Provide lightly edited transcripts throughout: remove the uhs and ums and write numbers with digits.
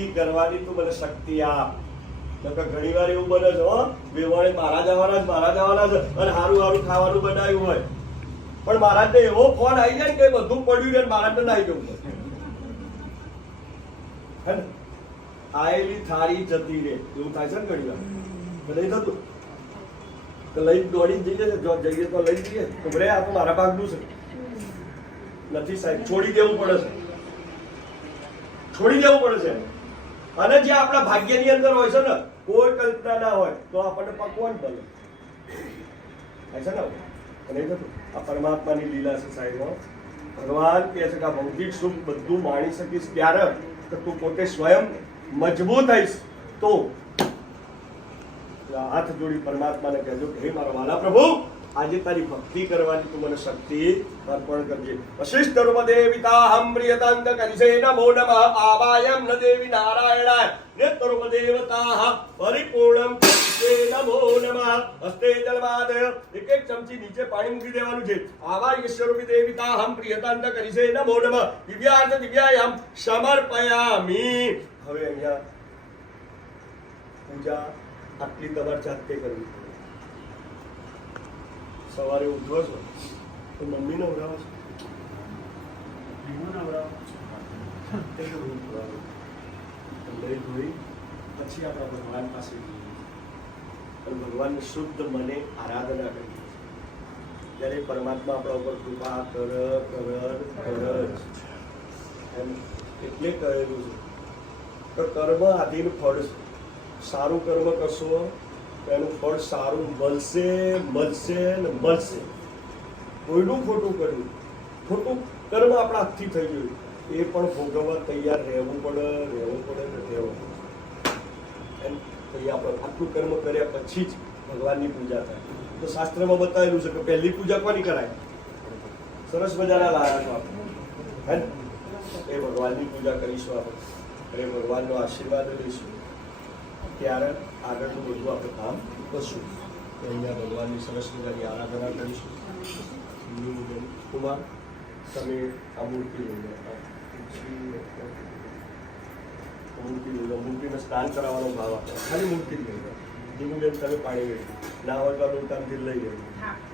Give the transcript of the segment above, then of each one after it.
ભક્તિ કરવાની તું મને શક્તિ આપ. ઘણી વાર એવું બને છે, વેવાણે મારા જવાના છે અને સારું સારું ખાવાનું બનાવ્યું હોય, પણ મહારાજને એવો ફોન આવી જાય કે બધું પડ્યું ને મહારાજને ના આવી જવું પડે. આયેલી થાળી જતી રે એવું થાય છે ને ઘણી વાર. નહીં થતું તો લઈ દોડી જઈએ જઈએ તો લઈ જઈએ તો ભરે આ તો મારા ભાગનું છે. નથી સાહેબ, છોડી દેવું પડે છે, છોડી દેવું પડે છે. અને જે આપણા ભાગ્યની અંદર હોય છે ને, કોઈ કલ્પના ના હોય તો આપણને પકવાન બને છે ને. નહીં થતું. આ પરમાત્માની લીલા છે સાહેબ. ભગવાન કહે છે કે આ ભૌતિક સુખ બધું માણી શકીશ ત્યારે કે તું પોતે સ્વયં મજબૂત થઈશ. તો હાથ જોડી પરમાત્માને કહેજો કે હે મારા વાલા પ્રભુ, આજે તારી ભક્તિ કરવાની તું મને શક્તિ અર્પણ કરજે. વશિષ્ઠ રૂપદેવિતાહમ પ્રિયતાંત કરીશે નમો નમઃ આવાયમ ન દેવી નારાયણાય નેત્રોપદેવતાહ પરિપૂર્ણમ કરીશે નમો નમઃ. હસ્તે જલમાદય એક એક ચમચી નીચે પાણી મૂકી દેવાનું છે. આવાય ઈશ્વરૂપી દેવિતાહમ પ્રિયતાંત કરીશે નમો નમઃ દિવ્યાર્થ દિવ્યાયમ સમર્પયામિ. હવે અહીંયા પૂજા આટલી તમારે જાતે કરવી. સવારે ઉઠો છો તો મમ્મી નવરાવો છો, લઈ ધોઈ પછી આપણા ભગવાન પાસે પણ ભગવાનને શુદ્ધ મને આરાધના કરીએ ત્યારે પરમાત્મા આપણા ઉપર કૃપા કર એટલે કહેલું છે કે કર્મ આધીન ફળ છે. સારું કર્મ કરશો એનું ફળ સારું મળશે ને મળશે. કોઈનું ખોટું કર્યું, ખોટું કર્મ આપણા હાથથી થઈ ગયું, એ પણ ભોગવવા તૈયાર રહેવું પડે ને રહેવું પડે. એમ પછી આપણે આટલું કર્મ કર્યા પછી જ ભગવાનની પૂજા થાય. તો શાસ્ત્રમાં બતાવેલું છે કે પહેલી પૂજા કોની કરાય? સરસ મજાના લાયા છો આપણે, એ ભગવાનની પૂજા કરીશું આપણે, એ ભગવાનનો આશીર્વાદ લઈશું ત્યારે આગળનું બધું આપણે કામ કરશું. અહીંયા ભગવાનની સરસ મજાની આરાધના કરીશું. કુમાર તમે આ મૂર્તિ લઈ લો, મૂર્તિ લઈ લો. મૂર્તિને સ્નાન કરાવવાનો ભાવ આપે, ખાલી મૂર્તિ લઈ લો. દીનુબેન તમે પાણી લઈ ના હોય તો લોટામથી લઈ લો.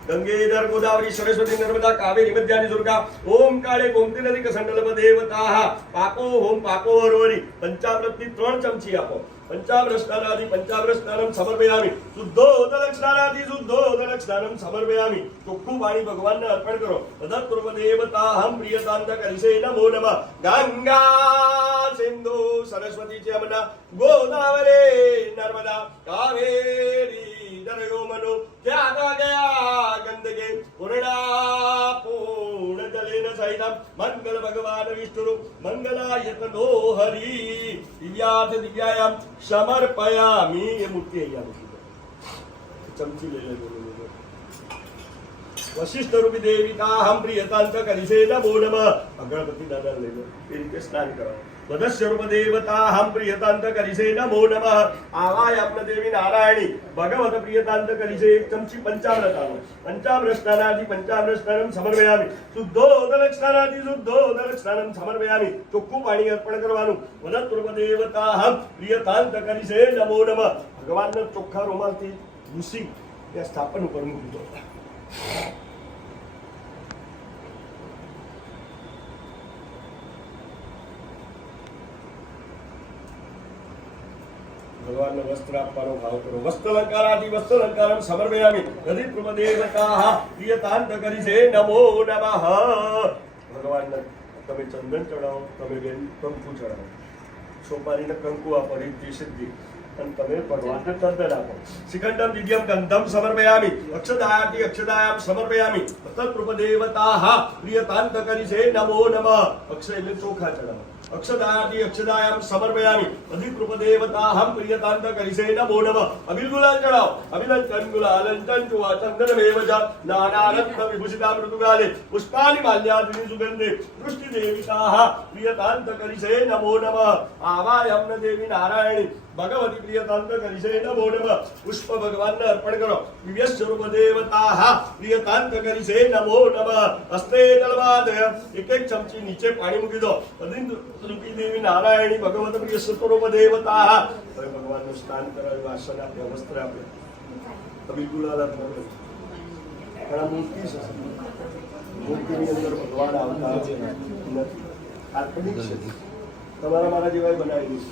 ગંગેધર ગોદાવરી સરસ્વતી નર્મદા કાવેરી મધ્યાની દુર્ગા ઓમ કાળે ગોમતી નદી કસંડલપ દેવતાહ પાપો હોમ પાપો હરોરી. પંચામૃતની 3 ચમચી આપો. પંચામૃત સ્નાનાદિ પંચામૃત સ્નાનમ સમર્પયામિ. શુદ્ધોદક સ્નાનાદિ શુદ્ધોદક સ્નાનમ સમર્પયામિ. ચોખ્ખું પાણી ભગવાનને અર્પણ કરો. તદત્રુપ દેવતાહમ પ્રિયતાંત કરીશે નમો નમઃ. ગંગા સિંધુ સરસ્વતી જમના ગોદાવરી નર્મદા કાવેરી દરયોમનો ત્યાગા ગયા ગંદગે પૂર્ણા પૂર્ણ જલેન સહિતમ મંગલ ભગવાન વિષ્ણુ મંગલાયતનો હરિ દિવ્યાર્થ દિવ્યાયમ સમર્પયામિ. એ મૂર્તિ અહીંયા મૂકી દો. ચમચી લઈ લેજો. વશિષ્ઠ રૂપી દેવિતાહમ પ્રિયતાંત કરીશે નમો નમઃ. અગરબત્તી દાદા લઈ લો. એ રીતે સ્નાન કરો. વદસ્ય રૂપ દેવતાહમ પ્રિયતાંત કરીશે નમો નમઃ. આવાય આપને દેવી નારાયણી ભગવત પ્રિયતાંત કરીશે 1 ચમચી પંચામૃત આવો. પંચામૃત સ્નાનાદિ પંચામૃત સ્નાનમ સમર્પયામિ. શુદ્ધોદક સ્નાનાદિ શુદ્ધોદક સ્નાનમ સમર્પયામિ. ચોખ્ખું પાણી અર્પણ કરવાનું. વદત રૂપ દેવતાહમ પ્રિયતાંત કરીશે નમો નમઃ. ભગવાનને ચોખ્ખા રૂમાલથી ભૂસી ત્યાં સ્થાપન ઉપર મૂકી દો. ભગવાનને વસ્ત્ર આપવાનો ભાવ કરો. વસ્ત્રલંકારાદિ વસ્ત્રલંકારમ સમર્પયામિ. હૃદય પ્રભ દેવતાહ પ્રિયતાંત કરીશે નમો નમઃ. ભગવાનને તમે ચંદન ચડાવો, તમે બેન કંકુ ચડાવો, સોપારીને કંકુ આપો, રીતિ સિદ્ધિ. અને તમે ભગવાનને ચંદન આપો. શિખંડમ દિવ્યમ ગંધમ સમર્પયામિ. અક્ષદાયાતિ અક્ષદાયામ સમર્પયામિ. તત્પ્રભ દેવતાહ પ્રિયતાંત કરીશે નમો નમઃ. અક્ષય એટલે ચોખા ચડાવો. અક્ષદાયાતિ અક્ષદાયામ સમર્પયામિ. અધિકૃપ દેવતાહમ પ્રિયતાંત કરીશે નમો નમઃ. અબિલ ગુલાલ ચડાવો. અબિલંચન ગુલાલંચન ચુવા ચંદનમેવ ચ નાનારત્ન વિભૂષિતા મૃદુગાલે પુષ્પાની માલ્યાદિની સુગંધે દૃષ્ટિ દેવિતાહ પ્રિયતાંત કરીશે નમો નમઃ. આવાયમ્ન દેવી નારાયણી ભગવતી પ્રિયતાંત કરીશે નમો નમઃ. પુષ્પ ભગવાનને અર્પણ કરો. દિવ્ય સ્વરૂપ દેવતાહ પ્રિયતાંત કરીશે નમો નમઃ. હસ્તે જલવાદય 1 ચમચી નીચે પાણી મૂકી દો. રૂપી દેવી નારાયણી ભગવત પ્રિય સતરોપ દેવતા. હવે ભગવાનનું સ્નાન કરાવ્યું, આસન આપ્યા, વસ્ત્ર આપ્યા, બિલકુલ આલાપ નથી. પણ આ મૂર્તિ છે, મૂર્તિની અંદર ભગવાન આવતા નથી, કાલ્પનિક છે. તમારા મારા જેવા બનાવેલી છે.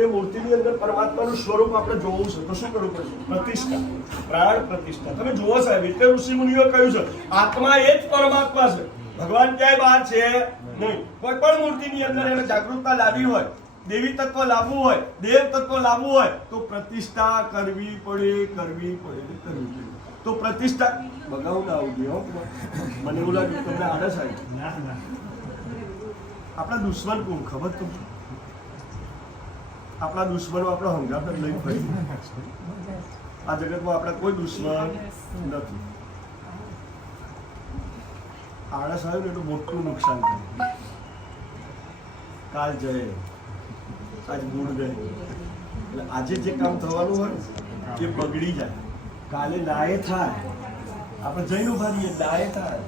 એ મૂર્તિની અંદર પરમાત્માનું સ્વરૂપ આપણે જોવું છે તો શું કરવું પડશે? પ્રતિષ્ઠા, પ્રાણ પ્રતિષ્ઠા. તમે જુઓ સાહેબ, એટલે ઋષિ મુનિઓ કહ્યું છે આત્મા એ જ પરમાત્મા છે, ભગવાન ક્યાંય બહાર છે નહીં. કોઈ પણ મૂર્તિની અંદર એને જાગૃતતા લાવવી હોય, દેવી તત્વ લાવવું હોય, દેવ તત્વ લાવવું હોય તો પ્રતિષ્ઠા કરવી પડે. તો પ્રતિષ્ઠા બગાવ ના આવતી હો. મને એવું લાગ્યું તમને આળસ આવી. આપણા દુશ્મન કોણ ખબર તમને? આપણા દુશ્મનો આપણો હંગાત લઈ ફરી. આ જગતમાં આપણા કોઈ દુશ્મન નથી. આળસ આવ્યું ને એટલું મોટું નુકસાન થાય. કાલ જય, આજ ગુણ ગયે. એટલે આજે જે કામ થવાનું હોય એ બગડી જાય, કાલે નાય થાય. આપણે જઈને ઉભા રહીએ, નાય થાય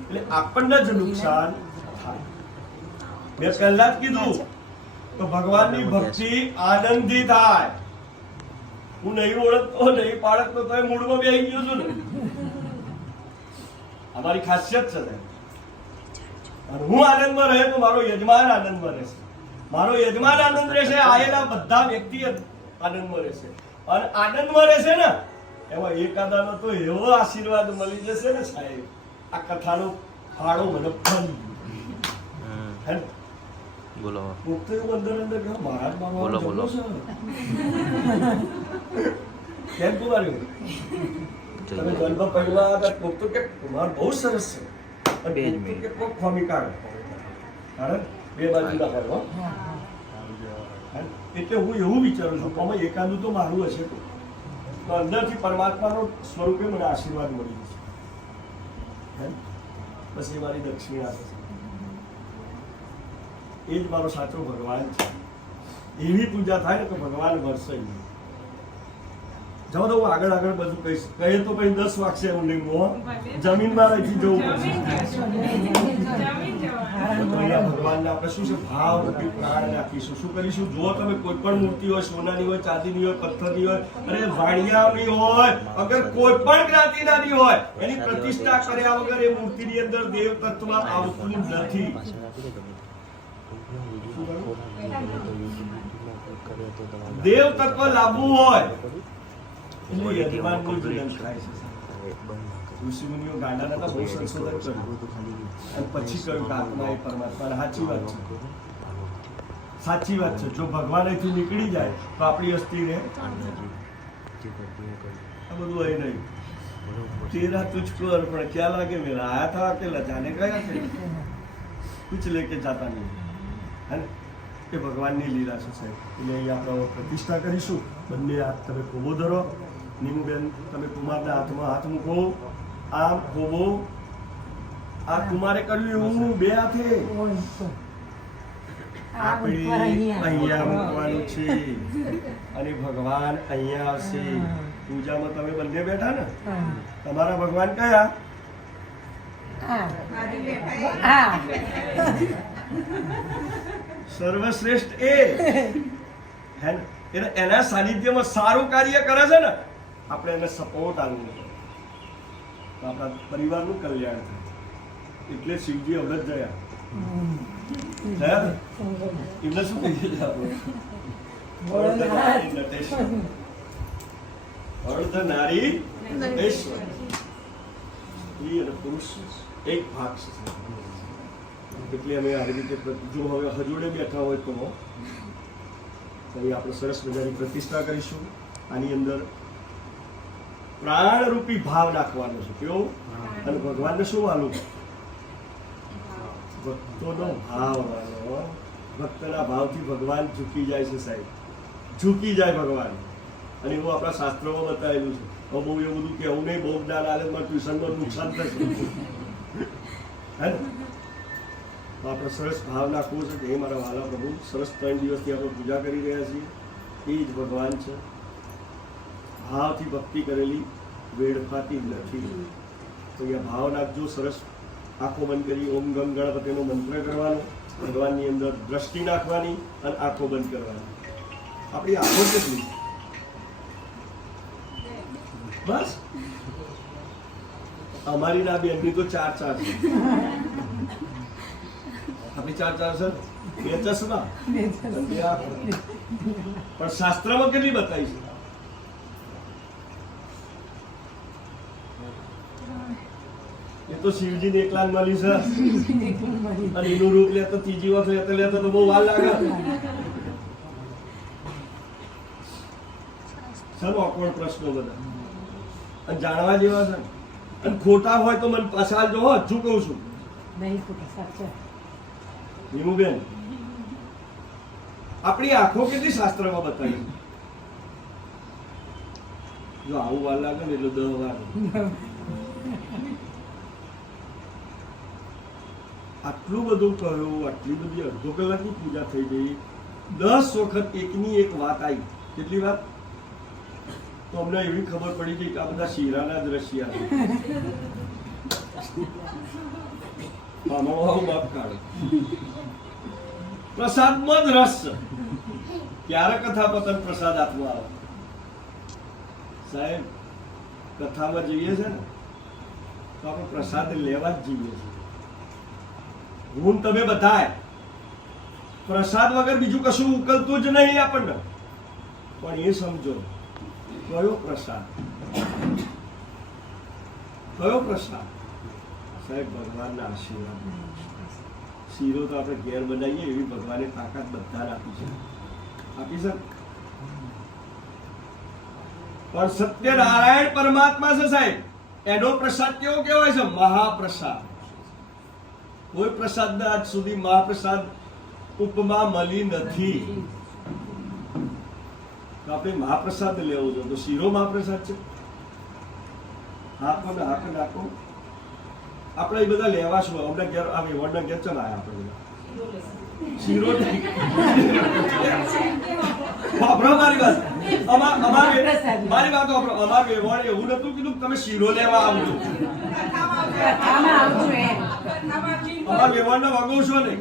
એટલે આપણને જ નુકસાન થાય. મેં પહેલા જ કીધું તો ભગવાનની ભક્તિ આનંદથી થાય. હું નહીં ઓળખતો, નહીં પાળકતો તો મૂળમાં બેસી ગયો છું ને. અમારી ખાસિયત છે. હું આનંદમાં રહે તો મારો યજમાન આનંદમાં રહેશે. મારો યજમાન આનંદ રહેશે, આયેલા બધા વ્યક્તિ આનંદમાં રહેશે. અને આનંદમાં રહેશે ને એમાં એકાદાનો તો એવો આશીર્વાદ મળી જશે ને સાહેબ, આ કથાનો ફાળો મને ફળ હે. બોલો મુક્ત અંદર અંદર કહો મહારાજ બાબા બોલો બોલો કેમ કુમારી તમે જન્મ પહેલા હતા મુક્ત કે કુમાર બહુ સરસ છે. બે જ મિનિટ કે કોક ખોમી કાઢો. અરે બે બાજુ ના કરો. એટલે હું એવું વિચારું છું કે એકાદું તો મારું હશે તો અંદરથી પરમાત્માનો સ્વરૂપે મને આશીર્વાદ મળી જશે. બસ એ મારી દક્ષિણા છે. એ જ મારો સાચો ભગવાન છે. એવી પૂજા થાય ને તો ભગવાન વરસે. જાઓ તો હું આગળ બધું કહીશ. કહે તો પછી 10 વાગશે ઊંડીમાં જમીનમાં રહી જવું પડશે. ભગવાનને આપણે શું છે ભાવ રૂપી પ્રાણ રાખીશું. શું કરીશું? જો તમે કોઈ પણ મૂર્તિ હોય, સોનાની હોય, ચાંદીની હોય, પથ્થરની હોય, અરે વાણિયાની હોય, અગર કોઈ પણ જ્ઞાતિની હોય, એની પ્રતિષ્ઠા કર્યા વગર એ મૂર્તિની અંદર દેવ તત્વ આવતું નથી. દેવ તત્વ લાવવું હોય ઋષિ મુનિઓ ગાંડા નતા, બહુ સંશોધન કર્યું અને પછી કહ્યું કે આત્મા એ પરમાત્મા. સાચી વાત છે, સાચી વાત છે. જો ભગવાન અહીંથી નીકળી જાય તો આપણી અસ્થિ રહે. આ બધું અહીં નહીં. તેરા તુझको અર્પણ ક્યાં લાગે મેરા આયા था अकेला जाने गया थे कुछ लेके जाता नहीं है ને. એ ભગવાનની લીલા છે સાહેબ. એટલે અહીં આપણે પ્રતિષ્ઠા કરીશું. બંને હાથ તમે ખોબો ધરો. નીમુબેન તમે કુમારના હાથમાં હાથ મૂકો. આમ ખોબો. આ કુમારે કર્યું એવું બે હાથે આપણે અહીંયા મૂકવાનું છે અને ભગવાન અહીંયા આવશે. પૂજામાં તમે બંને બેઠા ને, તમારા ભગવાન કયા? સર્વશ્રેષ્ઠ એ એના સાનિધ્યમાં સારું કાર્ય કરે છે ને, આપણે એને સપોર્ટ આપવું તો આપણા પરિવારનું કલ્યાણ થાય. એટલે શિવજી અવરત જયા એમને શું કહીએ અર્ધનારી નટેશ્વર. સ્ત્રી અને પુરુષ એક ભાગ છે. એટલે અમે આવી રીતે જો હવે હજોડે બેઠા હોય તો અહીં આપણે સરસ મજાની પ્રતિષ્ઠા કરીશું. આની અંદર પ્રાણરૂપી ભાવ નાખવાનો છે. કેવો? અને ભગવાનને શું વાલું? ભક્તોનો ભાવ વાલો. ભક્તના ભાવથી ભગવાન ઝૂકી જાય છે સાહેબ, ઝૂકી જાય ભગવાન. અને એવું આપણા શાસ્ત્રોમાં બતાવેલું છે. હવે બહુ એવું બધું કહેવું નહીં, બહુ જ્ઞાન આલેમાં ટ્યુશનમાં નુકસાન થશે. હે ને? આપણે સરસ ભાવ નાખવો છે કે હે મારા વાલા પ્રભુ, સરસ 3 દિવસથી આપણે પૂજા કરી રહ્યા છીએ. એ જ ભગવાન છે. ભાવથી ભક્તિ કરેલી વેડફાતી નથી. તો અહીંયા ભાવ નાખજો. સરસ આંખો બંધ કરી ઓમ ગમ ગણપતિનો મંત્ર કરવાનો. ભગવાનની અંદર દ્રષ્ટિ નાખવાની અને આંખો બંધ કરવાની. આપણી આંખો કેટલી? બસ અમારી ના બેનની તો 4 છે. આપણી 4 છે. 2 ચશ્મા, 2 આંખો. પણ શાસ્ત્રમાં કેટલી બતાવી છે? એ તો શિવજીને એકલા મળી છે, અને એનું રૂપ લેતો ત્રીજી વખત લેતો તો બહુ વાર લાગે. સર ઓકવર્ડ પ્રશ્નો બધા અને જાણવા જેવા છે. અને ખોટા હોય તો મને પાછા જો હજુ કહું છું. નીમુબેન, આપણી આંખો કેટલી શાસ્ત્રમાં બતાવી? જો આવું વાર લાગે ને એટલે 10 વાર. આટલું બધું કહ્યું, આટલી બધી અડધો કલાકની પૂજા થઈ ગઈ, 10 વખત એકની એક વાત આવી. કેટલી વાત? તો અમને એવી ખબર પડી ગઈ કે આ બધા શીરાના જ રશિયા છે. આવું બાપ કાઢે. પ્રસાદમાં જ રસ છે. ક્યારે કથા પતન પ્રસાદ આપવા આવે? સાહેબ, કથામાં જઈએ છે ને તો આપણે પ્રસાદ લેવા જ જઈએ છીએ. હું તમે બધાય પ્રસાદ વગર બીજું કશું ઉકલતું જ નહીં આપણને. પણ એ સમજો, કયો પ્રસાદ? કયો પ્રસાદ? સાહેબ, ભગવાનના આશીર્વાદ. શીરો તો આપણે ઘેર બનાવીએ એવી ભગવાને તાકાત બધાને આપી છે. આપી છે. પણ સત્યનારાયણ પરમાત્મા છે સાહેબ, એનો પ્રસાદ કેવો કહેવાય છે? મહાપ્રસાદ. કોઈ પ્રસાદ આજ સુધી મહાપ્રસાદ ઉપમા મળી નથી. તો આપણે મહાપ્રસાદ લેવો છે. તો શીરો મહાપ્રસાદ છે. હાથ નાખો. આપણે એ બધા લેવા શું? અમને ઘેર આ વેવડના ઘેર ચલાયા આપણે બધા શીરો વાપરો. મારી વાત મારી વાત વાપરો. અમાર વેવડ એવું નતું કીધું તમે શીરો લેવા આવજો. અમાર વેવડને વગોશો નહીં.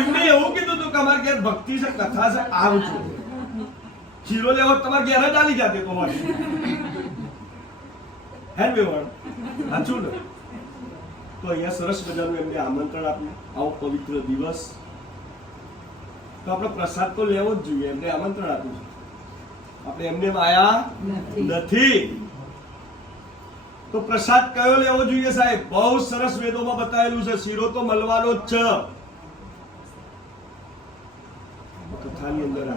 એમને એવું કીધું હતું કે અમારે ઘેર ભક્તિ છે, કથા છે, આવજો. શીરો લેવા તમારે ઘેર જ આવી જાતે તમારે. હે વેવડ, સાચું ને? તો અહીંયા સરસ મજાનું એમને આમંત્રણ આપ્યું. આવો પવિત્ર દિવસ તો આપણે પ્રસાદ તો લેવો જ જોઈએ. એમને આમંત્રણ આપ્યું છે. આપણે એમને આયા નથી. તો પ્રસાદ કયો લેવો જોઈએ સાહેબ? બહુ સરસ વેદોમાં બતાવેલું છે. શીરો તો મળવાનો જ છે. કથાની અંદર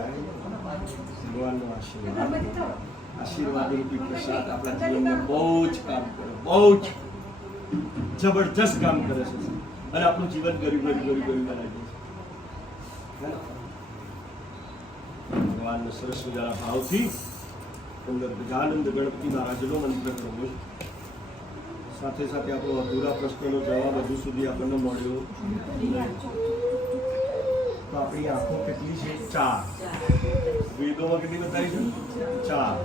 ભગવાનનો આશીર્વાદ રૂપી પ્રસાદ આપણા જીવનમાં બહુ જ કામ કરે, બહુ જ જબરજસ્ત કામ કરે છે. અને આપણું જીવન ગરીબ બનાવી દે છે. ભગવાનનો સરસ મજાના ભાવથી અંદર ગજાનંદ ગણપતિ મહારાજનો મંત્ર કરવો. સાથે સાથે આપણો અધૂરા પ્રશ્નનો જવાબ હજુ સુધી આપણને મળ્યો. તો આપણી આંખો કેટલી છે? 4. વેદોમાં કેટલી બતાવી છે? 4.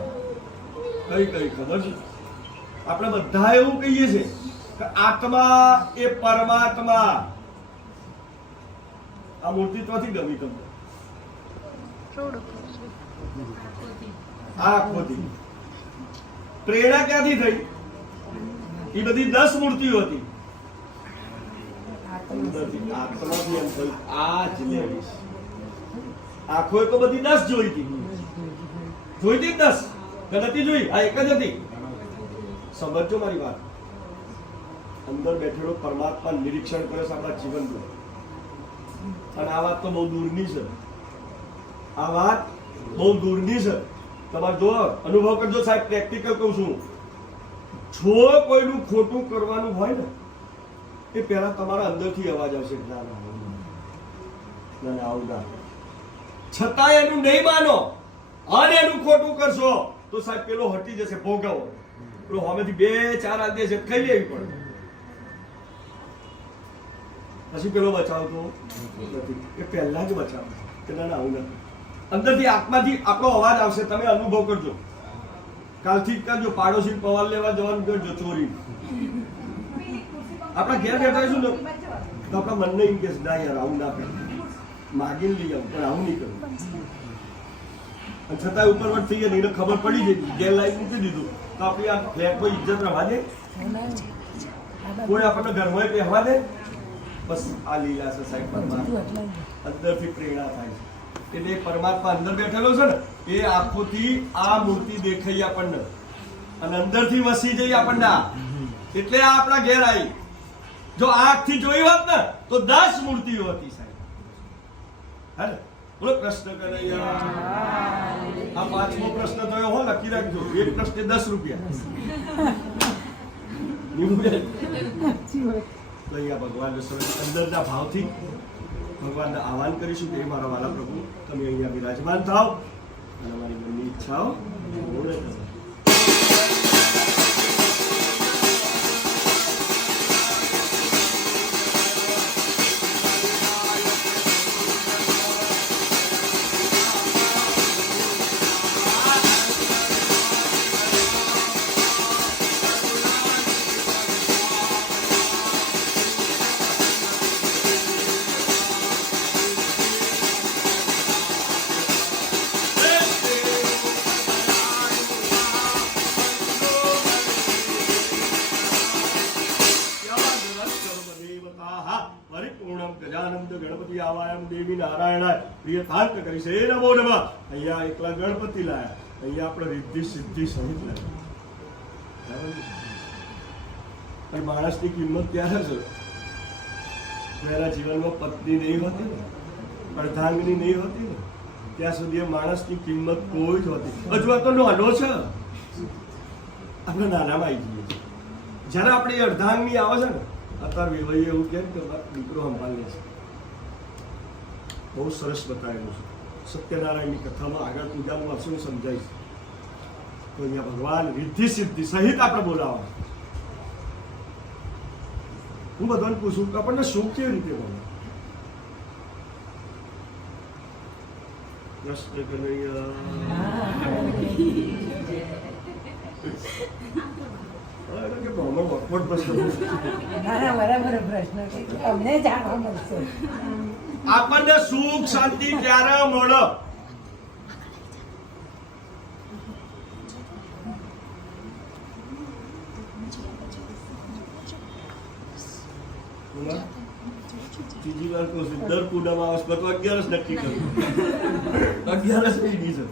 કઈ ખબર છે? આપણે બધા એવું કહીએ છીએ કે આત્મા એ પરમાત્મા. આ મૂર્તિ તોથી ગમી તમને? આંખોથી. પ્રેરણા ક્યાંથી થઈ? એ બધી 10 મૂર્તિઓ હતી. આત્માથી એમ થયું આ જ લેવીશ. આંખો તો બધી 10 જોઈ હતી. 10 કે નથી જોઈ? આ એક જ હતી. સમજો મારી વાત. અંદર બેઠેલો પરમાત્મા નિરીક્ષણ કરે છે આપણા જીવનનું. અને આ વાત તો બહુ દૂરની છે. આ વાત બહુ દૂરની છે. તમારે જો અનુભવ કરજો સાહેબ, પ્રેક્ટિકલ કહું છું. જો કોઈનું ખોટું કરવાનું હોય ને એ પહેલા તમારા અંદરથી અવાજ આવશે, ના આવું ના. છતાં એનું નહીં માનો અને એનું ખોટું કરશો તો સાહેબ પેલો હટી જશે. ભોગવો પેલો હમેથી 2-4 આદે છે, ખાઈ લેવી પડે. પછી પેલો બચાવતો નથી. એ પહેલા જ બચાવ કે ના આવું નથી. અંદરથી આત્માથી આપણો અવાજ આવશે. તમે અનુભવ કરજો. કાલથી જ કરજો. પાડોશી પવાર લેવા જવાનું કરજો ચોરી. આપણા ઘેર બેઠા શું ને તો આપણા મનને એમ કે ના યાર આવું ના કરે, માગીને લઈ આવું પણ આવું નહીં કરું. અને છતાંય ઉપરવટ થઈ ગયા, એને ખબર પડી ગઈ, ઘેર લાવી મૂકી દીધું તો આપણી આ ફ્લેટમાં ઇજ્જત રહેવા દે? કોઈ આપણને ઘરમાં પહેવા દે? બસ આ લીલા છે સાહેબ, પરમાત્મા અંદરથી પ્રેરણા થાય છે. એટલે પરમાત્મા અંદર બેઠેલો છે ને એ આંખોથી આ મૂર્તિ દેખાઈ આપણને અને અંદરથી વસી જઈ આપણને, એટલે આ આપણા ઘેર આવી. જો આંખથી જોઈ હોત ને તો 10 મૂર્તિઓ હતી સાહેબ. હે બોલો કૃષ્ણ કનૈયા. આ 5મો પ્રશ્ન થયો હો, લખી રાખજો. એક પ્રશ્ને 10 રૂપિયા. તો અહીંયા ભગવાન અંદરના ભાવથી ભગવાનને આહ્વાન કરીશું કે મારા વાલા પ્રભુ તમે અહીંયા બિરાજમાન થાઓ અને અમારી મનની ઈચ્છાઓ પૂર્ણ કરો. ગણપતિ આવાયમ દેવી નારાયણાય પ્રિય તાંત કરી છે નમો નમઃ. અહીંયા એકલા ગણપતિ લાયા, અહીંયા આપણે રિદ્ધિ સિદ્ધિ સહિત લાયા. માણસની કિંમત ત્યારે છે એના જીવનમાં પત્ની નહીં હોતી ને, અર્ધાંગની નહીં હોતી ને, ત્યાં સુધી માણસની કિંમત કોઈ જ હોતી. હજુ આ તો નાનો છે, આપણે નાનામાં આવી જઈએ. જયારે આપણે અર્ધાંગની આવે છે ને, અત્યારે વેવાઈ એવું કેમ કે દીકરો સંભાળે છે. બહુ સરસ બતાવેલું છે સત્યનારાયણની કથામાં. આગળ પૂજામાં આપશે હું સમજાવીશ. તો અહીંયા ભગવાન રિદ્ધિ સિદ્ધિ સહિત આપણે બોલાવા. હું બધાને પૂછું કે આપણને સુખ કેવી રીતે મળે? કૃષ્ણ કનૈયા. આપણને સુખ શાંતિ ક્યારે મળે? ત્રીજી વાર કહું છું, દર પૂનમ આવસ પર 11 નક્કી કરું. 11 એની છે.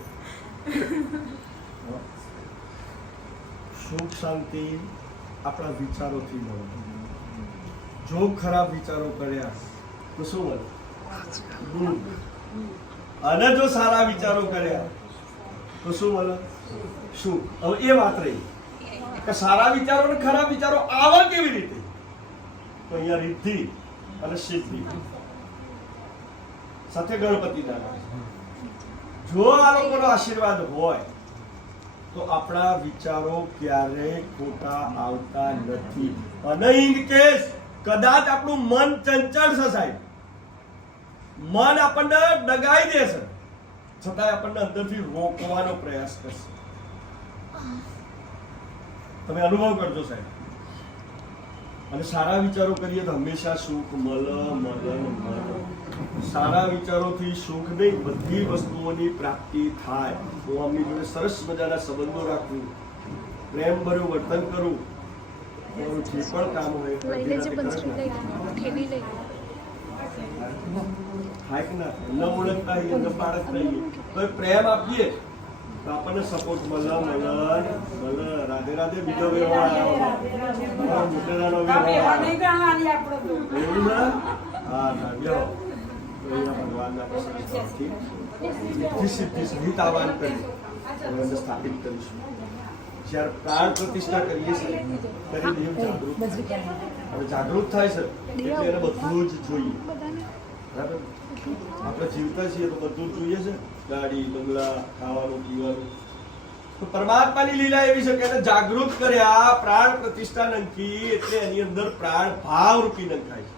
સુખ શાંતિ આપણા વિચારોથી મળે. જો ખરાબ વિચારો કર્યા તો શું મળે? દુઃખ. અને જો સારા વિચારો કર્યા તો શું મળે? સુખ. હવે એ વાત રહી કે સારા વિચારો અને ખરાબ વિચારો આવે કેવી રીતે? તો અહીંયા રિદ્ધિ અને સિદ્ધિ સાથે ગણપતિના. જો આ લોકોનો આશીર્વાદ હોય તો આપણા વિચારો ક્યારેય ખોટા આવતા નથી. અને ઇન કેસ કદાચ આપણું મન ચંચળ છે સાહેબ, મન આપણને ડગાઈ દેશે, છતાંય આપણને અંદરથી રોકવાનો પ્રયાસ કરશે. તમે અનુભવ કરજો સાહેબ. અને સારા વિચારો કરીએ તો હંમેશા સુખ મળે. સારા વિચારોથી સુખ નહીં, બધી વસ્તુઓની પ્રાપ્તિ થાય. હું આમની જોડે સરસ મજાના સંબંધો રાખું, પ્રેમ ભર્યું વર્તન કરું, જે પણ કામ હોય થાય કે ના ન ઓળખતા હોઈએ, ન પાડત રહીએ તો પ્રેમ આપીએ તો આપણને સપોર્ટ મળે. રાધે રાધે. બીજો વ્યવહાર મોટેરાનો વ્યવહાર એવું ને. હા ભગવાનના પ્રસાદથી સિદ્ધિ સહિત આહ્વાન કરી સ્થાપિત કરીશું. જ્યારે પ્રાણ પ્રતિષ્ઠા કરીએ છીએ ત્યારે દેવ જાગૃત થાય છે, એટલે એને બધું જ જોઈએ. બરાબર? આપણે જીવતા છીએ તો બધું જ જોઈએ છે, ગાડી બંગલા, ખાવાનું પીવાનું. તો પરમાત્માની લીલા એવી છે કે એને જાગૃત કર્યા, પ્રાણ પ્રતિષ્ઠા નંખી, એટલે એની અંદર પ્રાણ ભાવ રૂપી નંખાય છે.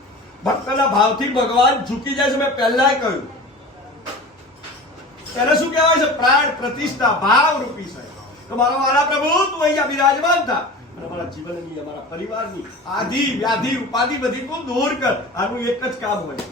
ભક્તના ભાવથી ભગવાન ઝૂકી જાય છે. મેં પહેલા કહ્યું એને શું કહેવાય છે? પ્રાણ પ્રતિષ્ઠા ભાવ રૂપી છે. તો મારો વાલા પ્રભુ તું અહીંયા બિરાજમાન થા અમારા જીવનની, અમારા પરિવારની આધિ વ્યાધિ ઉપાધિ બધી તું દૂર કર. આનું એક જ કામ હોય છે.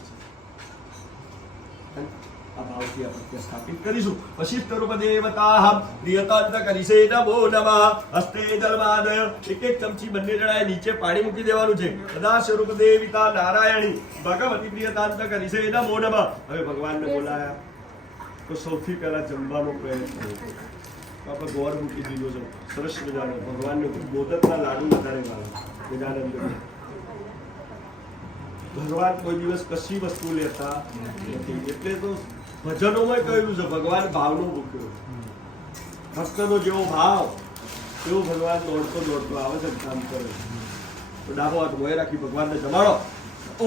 આ ભાવથી આપણે સ્થાપિત કરીશું. વશિષ્ઠ રૂપ દેવતાહમ પ્રિયતાંત કરીશે નમો નમઃ. હસ્તે જલમાદય. એક એક ચમચી બંને જણાએ નીચે પાણી મૂકી દેવાનું છે. સદા સ્વરૂપ દેવિતા નારાયણી ભગવતી પ્રિયતાંત કરીશે નમો નમઃ. હવે ભગવાનને બોલાયા તો સૌથી પહેલા જમવાનો પ્રયત્ન કર્યો. આપણે ગોળ મૂકી દીધો છે સરસ મજાનો. ભગવાનને મોદકના લાડુ વધારે ભાવે. ગજાનંદ ભગવાન કોઈ દિવસ કશી વસ્તુ લેતા નથી. એટલે તો ભજનોમાં કહ્યું છે ભગવાન ભાવનો ભૂખ્યો. ભક્તનો જેવો ભાવ એવો ભગવાન દોડતો દોડતો આવે છે કામ કરે. તો ડાબો હાથ મોએ રાખી ભગવાનને જમાડો.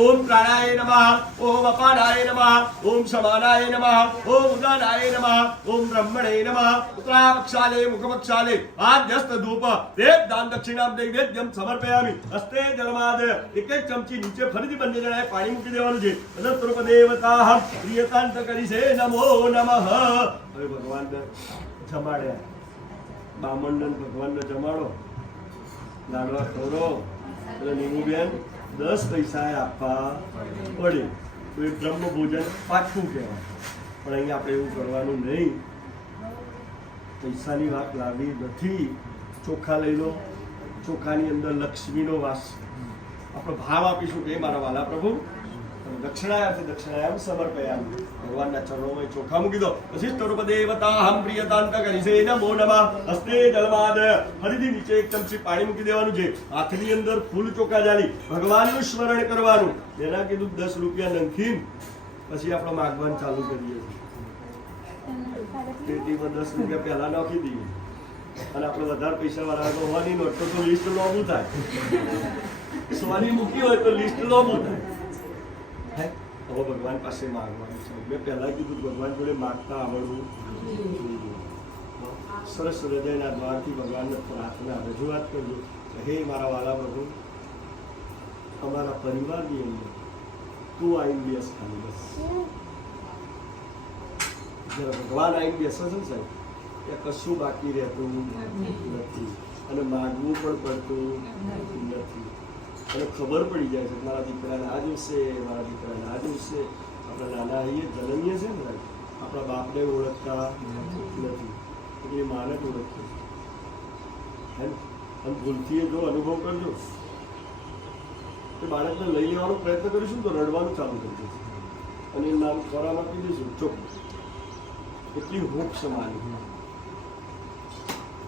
ઓમ પ્રાણાય નમઃ. ઓમ અપાનાય નમઃ. ઓમ સમાનાય નમઃ. ઓમ ઉદાનાય નમઃ. ઓમ બ્રહ્મણે નમઃ. ઉત્તરાવક્ષાલે મુખવક્ષાલે આદ્યસ્ત ધૂપ વેદ દાન દક્ષિણામ નૈવેદ્યમ સમર્પયામિ. હસ્તે જલમાદય. એક એક ચમચી નીચે ફરીથી બંને જણાએ પાણી મૂકી દેવાનું છે. અનંતરૂપ દેવતાહમ પ્રિયતાંત કરીશે નમો નમઃ. હવે ભગવાનને જમાડ્યા. બામણને ભગવાનને જમાડો, લાડવા ખવડો. એટલે નીમુબેન 10 પૈસા આપવા પડે તો એ બ્રહ્મ ભોજન પાછું કહેવાય. પણ અહીંયા આપણે એવું કરવાનું નહીં. પૈસાની વાત લાવી નથી. ચોખા લઈ લો. ચોખાની અંદર લક્ષ્મીનો વાસ. આપણો ભાવ આપીશું કે મારા વાલા પ્રભુ દક્ષિણાયાથી દક્ષિણાયામ સમર્પયામ. ભગવાનના ચરણોમાં ચોખા મૂકી દો. પછી સ્વરૂપ દેવતાહમ પ્રિયતાંત કરીશે નમો નમઃ. હસ્તે જલમાદય. ફરીથી નીચે એક ચમચી પાણી મૂકી દેવાનું છે. હાથની અંદર ફૂલ ચોખા જાળી ભગવાનનું સ્મરણ કરવાનું. એના કીધું 10 રૂપિયા નંખી પછી આપણે માગવાનું ચાલુ કરીએ છીએ. પેટીમાં 10 રૂપિયા પહેલા નાખી દઈએ અને આપણે વધારે પૈસા વાળા તો હોવાની નોટ તો લિસ્ટ લોબું થાય. સોની મૂકી હોય તો લિસ્ટ લોબું થાય. હવે ભગવાન પાસે માંગવાનું છે. મેં પહેલા કીધું ભગવાન જોડે માગતા આવડવું. સરસ હૃદયના દ્વારથી ભગવાનને પ્રાર્થના રજૂઆત કરજો. હે મારા વાલા પ્રભુ, અમારા પરિવારની અંદર તું આવીને બેસ. ખાલી બસ જ્યારે ભગવાન આવીને બેસે છે ને સાહેબ, ત્યાં કશું બાકી રહેતું નથી અને માગવું પણ પડતું નથી. અને ખબર પડી જાય છે મારા દીકરાને આ દિવસે, મારા દીકરાને આ દિવસે. આપણા નાના અહીંયા જન્મીએ છે ને, આપણા બાપને ઓળખતા નથી એટલે માને જ ઓળખીએ. અને ભૂલથી જો અનુભવ કરજો કે બાળકને લઈ લેવાનો પ્રયત્ન કરીશું તો રડવાનું ચાલુ કરી દઈશું અને એ નામ ખોરાક આપી દઈશું ચોખ્ખું. એટલી હોપ સમાની.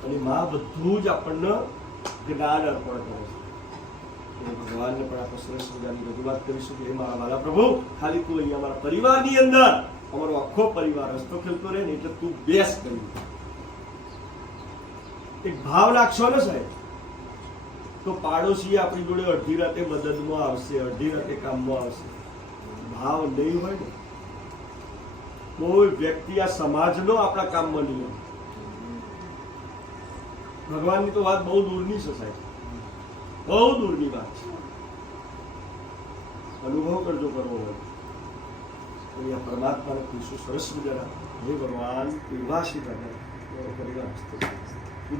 અને માં બધું જ આપણને જ્ઞાન અર્પણ કરે છે. ભગવાનને પણ આપણે સરસ મજાની રજૂઆત કરીશું કે મારા વાલા પ્રભુ, ખાલી તું અહીંયા અમારા પરિવારની અંદર, અમારો આખો પરિવાર હસતો ખેલતો રહે ને એટલે તું બેસ કર્યું. એક ભાવ નાખશો ને સાહેબ તો પાડોશી આપણી જોડે અડધી રાતે મદદમાં આવશે, અડધી રાતે કામમાં આવશે. ભાવ નહીં હોય ને કોઈ વ્યક્તિ આ સમાજનો આપણા કામમાં નહીં આવે. ભગવાનની તો વાત બહુ દૂરની છે સાહેબ, બહુ દૂરની વાત છે. અનુભવ કરજો કરવો હોય તો પરમાત્માને પૂછશું સરસ મજાના. હે ભગવાન વિવાસી પરિવાર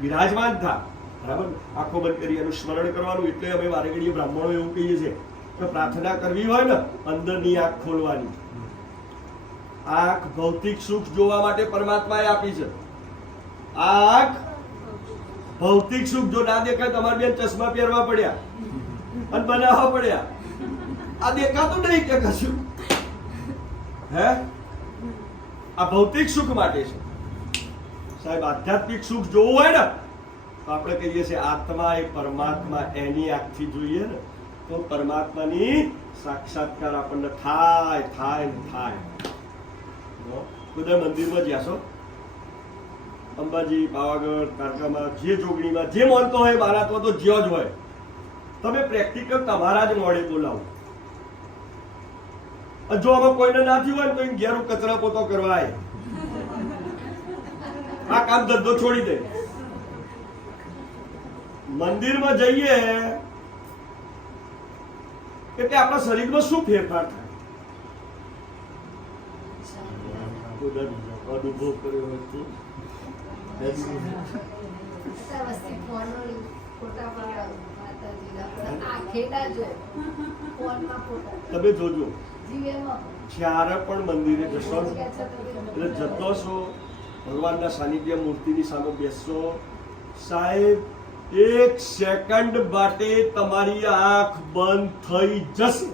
બિરાજમાન થા. બરાબર, આંખો બંધ કરી એનું સ્મરણ કરવાનું. એટલે અમે વારે ઘડીએ બ્રાહ્મણો એવું કહીએ છીએ કે પ્રાર્થના કરવી હોય ને અંદરની આંખ ખોલવાની. આંખ ભૌતિક સુખ જોવા માટે પરમાત્માએ આપી છે. આંખ ભૌતિક સુખ જો ના દેખાય, તમારે બેન ચશ્મા પહેરવા પડ્યા અને બનાવવા પડ્યા. આ દેખાતું નહીં કે કશું. હે, આ ભૌતિક સુખ માટે છે સાહેબ. આધ્યાત્મિક સુખ જોવું હોય ને તો આપણે કહીએ છીએ આત્મા એ પરમાત્મા, એની આંખથી જોઈએ ને તો પરમાત્માની સાક્ષાત્કાર આપણને થાય થાય ને થાય. બધા મંદિરમાં જ્યાં છો, અંબાજી, પાવાગઢ, તારકામાં, જે જોગણીમાં જે માનતો હોય મારા તો જ્યાં જ હોય, તમે પ્રેક્ટિકલ તમારા જ મોડે બોલાવો. જો આમાં કોઈને ના થયું હોય ને તો ઘેર કચરા પોતો કરવાય. આ કામ ધંધો છોડી દે. મંદિરમાં જઈએ એટલે આપણા શરીરમાં શું ફેરફાર થાય? અનુભવ કર્યો હતો. તમે જોજો જ્યારે પણ મંદિરે જશો એટલે જતો છો ભગવાનના સાનિધ્ય મૂર્તિની સામે બેસશો, સાહેબ 1 સેકન્ડ માટે તમારી આંખ બંધ થઈ જશે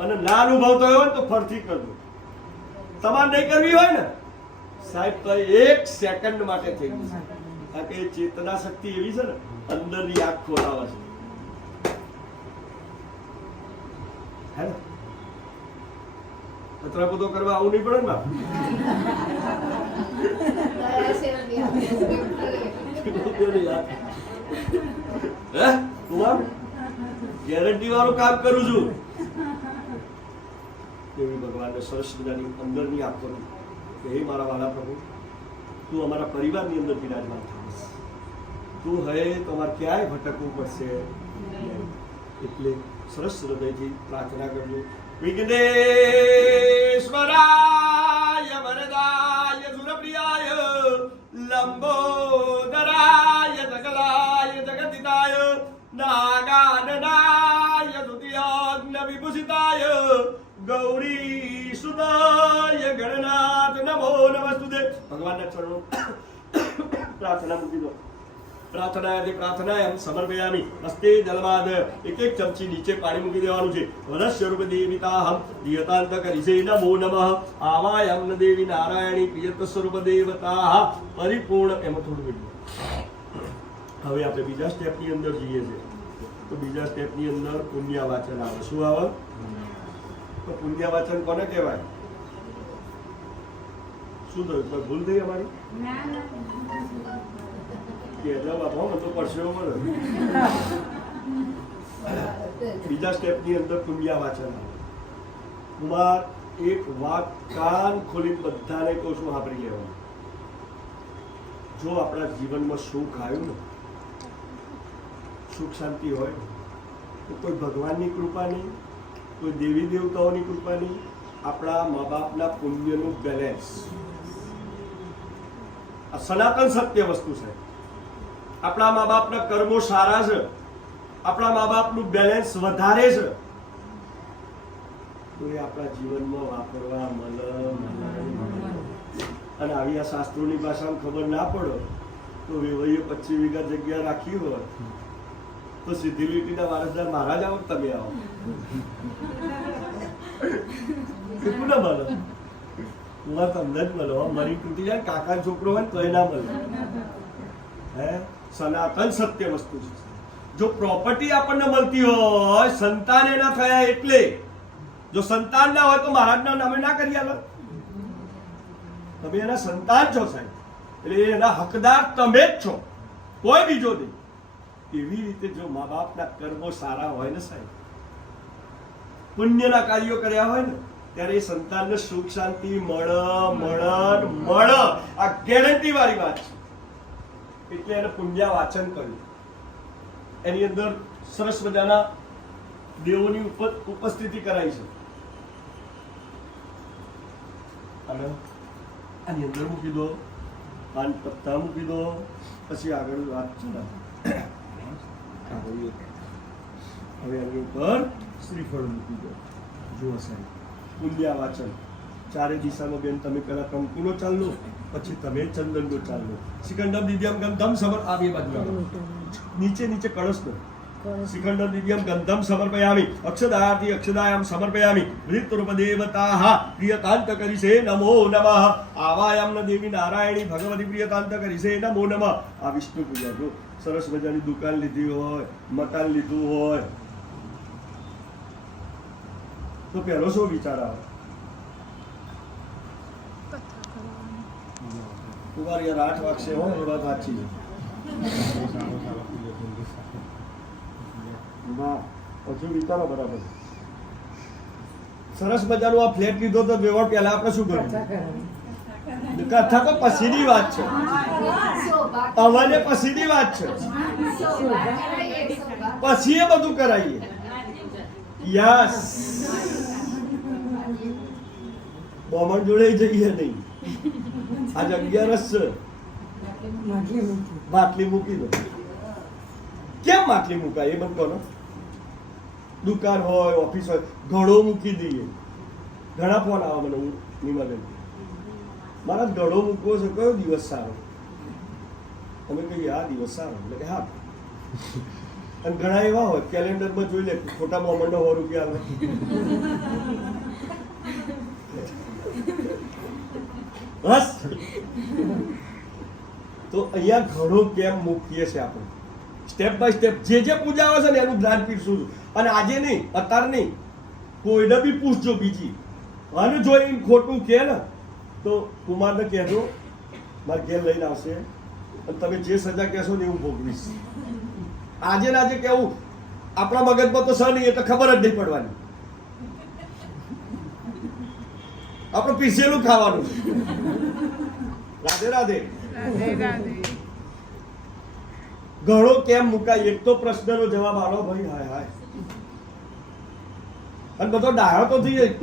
અને ના અનુભવતો હોય તો ફરતી કરજો. તમારે નહીં કરવી હોય ને સાહેબ તો 1 સેકન્ડ માટે થઈ જશે. કારણ કે ચેતના શક્તિ એવી છે ને, અંદરની આંખ ખોલાવે છે. હે ને કચરા તો કરવા આવું નહીં પડે ને બાપ. ગેરંટી વાળું કામ કરું છું. દેવી ભગવાનને સરસ મજાની અંદરની આપ કરું કે હે મારા વાલા પ્રભુ, તું અમારા પરિવારની અંદર બિરાજમાન થઈશ. તું હે તો અમારે ક્યાંય ભટકવું પડશે નહીં. એટલે સરસ હૃદયથી પ્રાર્થના કરજો. વિઘ્નેશ્વરાય વરદાય સુરપ્રિયાય લંબોદરાય સકલાય જગતિતાય નાગાનનાય સુતિયજ્ઞ વિભૂષિતાય ગૌરી સુદાય ગણનાથ નમો નમસ્તુતે. ભગવાનના ચરણો પ્રાર્થના મૂકી દો. પ્રાર્થનાયામ સમર્પયામિ. હસ્તે જલમાદ એક ચમચી નીચે પાણી મૂકી દેવાનું છે. વનસ્વરૂપ દેવિતાહમ દિયતાંત કરીશે નમો નમઃ. આવાયમ દેવી નારાયણી પ્રિયત સ્વરૂપ દેવતા પરિપૂર્ણ. એમાં થોડું એટલું. હવે આપણે બીજા સ્ટેપની અંદર જઈએ છીએ. તો બીજા સ્ટેપની અંદર પુણ્યવાચન આવે. શું આવે? તો પુણ્યવાચન કોને કહેવાય? શું થયું? કોઈ ભૂલ થઈ અમારી? બીજા સ્ટેપની અંદર પુણ્યવાચન. કુમાર એક વાત કાન ખોલી બધાને કહું છું, સાંભળી લેવાનું. જો આપણા જીવનમાં સુખ આવ્યું ને, સુખ શાંતિ હોય તો કોઈ ભગવાનની કૃપા નહીં, કોઈ દેવી દેવતાઓની કૃપા નહીં, આપણા મા બાપના પુણ્યનું બેલેન્સ. આ સનાતન સત્ય વસ્તુ છે. આપણા મા બાપના કર્મો સારા છે, આપણા મા બાપનું બેલેન્સ વધારે છે, તો એ આપણા જીવનમાં વાપરવા મળે. અને આવી આ શાસ્ત્રોની ભાષામાં ખબર ના પડે તો વેવાઈએ 25 વીઘા જગ્યા રાખી હોય તો સીધી લીટીના વારસદાર મહારાજ આવો, તમે આવો. કેટલું ના મળે? હું તમને જ મળો. મરી તૂટી જાય, કાકા છોકરો હોય તો એ ના મળે. હે, સનાતન સત્ય વસ્તુ છે. જો પ્રોપર્ટી આપણને મળતી હોય, સંતાન એના થયા એટલે, જો સંતાન ના હોય તો મહારાજના નામે ના કરી આલો. તમે એના સંતાન છો સાહેબ, એટલે એના હકદાર તમે જ છો, કોઈ બીજો નહીં. એવી રીતે જો મા બાપના કર્મો સારા હોય ને સાહેબ, પુણ્યના કાર્યો કર્યા હોય ને, ત્યારે એ સંતાનને સુખ શાંતિ મળે. આ ગેરંટી વાળી વાત છે. એટલે એને પુણ્ય વાચન કર્યું. એની અંદર સરસ મજાના દેવોની ઉપસ્થિતિ કરાઈ છે. અને આની અંદર મૂકી દો, પાન પત્તા મૂકી દો, પછી આગળ વાત ચલાવો. હવે આની ઉપર શ્રીફળ મૂકી દો. જુઓ સાહેબ, પુણ્ય વાચન. ચારે દિશામાં બેન તમે પેલા કંકુનો ચાલલો, પછી તમે ચંદનનો ચાલલો. શિખંડમ દિવ્યમ ગંધમ સમર. આ બે બાજુ નીચે નીચે કળશ નો. શિખંડમ દિવ્યમ ગંધમ સમર્પયામિ. અક્ષદાર્થી અક્ષદાયામ સમર્પયામિ. વૃત્તરૂપ દેવતાઃ પ્રિયતાંત કરીશે નમો નમઃ. આવાયામ દેવી નારાયણી ભગવતી પ્રિયતાંત કરીશે નમો નમઃ. આ વિષ્ણુ પૂજા. જો સરસ મજાની દુકાન લીધી હોય, મકાન લીધું હોય તો પહેલો શું વિચાર આવે? કુમાર યાર 8 વાગશે હોય, એ વાત સાચી છે. હજુ વિચારો બરાબર. સરસ મજાનું આ ફ્લેટ લીધો તો વ્યવહાર પહેલા આપણે શું કર્યું? કથા તો પછીની વાત છે, અમને પછીની વાત છે. પછી એ બધું કરાવીએ. યસ, બોમણ જોડે જઈએ નહીં. આજ 11 છે, બાટલી મૂકી દો. કેમ માટલી મુકાય એ મને કહો ને. દુકાન હોય, ઓફિસ હોય, ઘડો મૂકી દઈએ. ઘણા ફોન આવે મને, હું નિમાબેન મારા ઘડો મૂકવો છે, કયો દિવસ સારો? અમે કહીએ આ દિવસ સારો, એટલે કે હા. અને ઘણા એવા હોય કેલેન્ડરમાં જોઈ લે, ખોટા મોમેન્ટો 100 રૂપિયા આવે. બસ તો અહીંયા ઘડો કેમ મૂકીએ છે આપણે? સ્ટેપ બાય સ્ટેપ જે જે પૂજા આવે છે ને એનું જ્ઞાન પીરસું છું. અને આજે નહીં, અત્યારે નહીં, કોઈને બી પૂછજો બીજી. અને જો એમ ખોટું કહે ને તો કુમારને કહેજો, મારે ઘેર લઈને આવશે અને તમે જે સજા કહેશો ને એવું ભોગવીશ. આજે ને આજે કેવું આપણા મગજમાં તો સહ નહીં, એટલે ખબર જ નહીં પડવાની. આપણે પીસેલું ખાવાનું. રાધે રાધે. ઘડો કેમ મુકાય? એક તો પ્રશ્નનો જવાબ આલો ભાઈ. હાય હાય. અને બધો ડાયો તો થઈ જાય.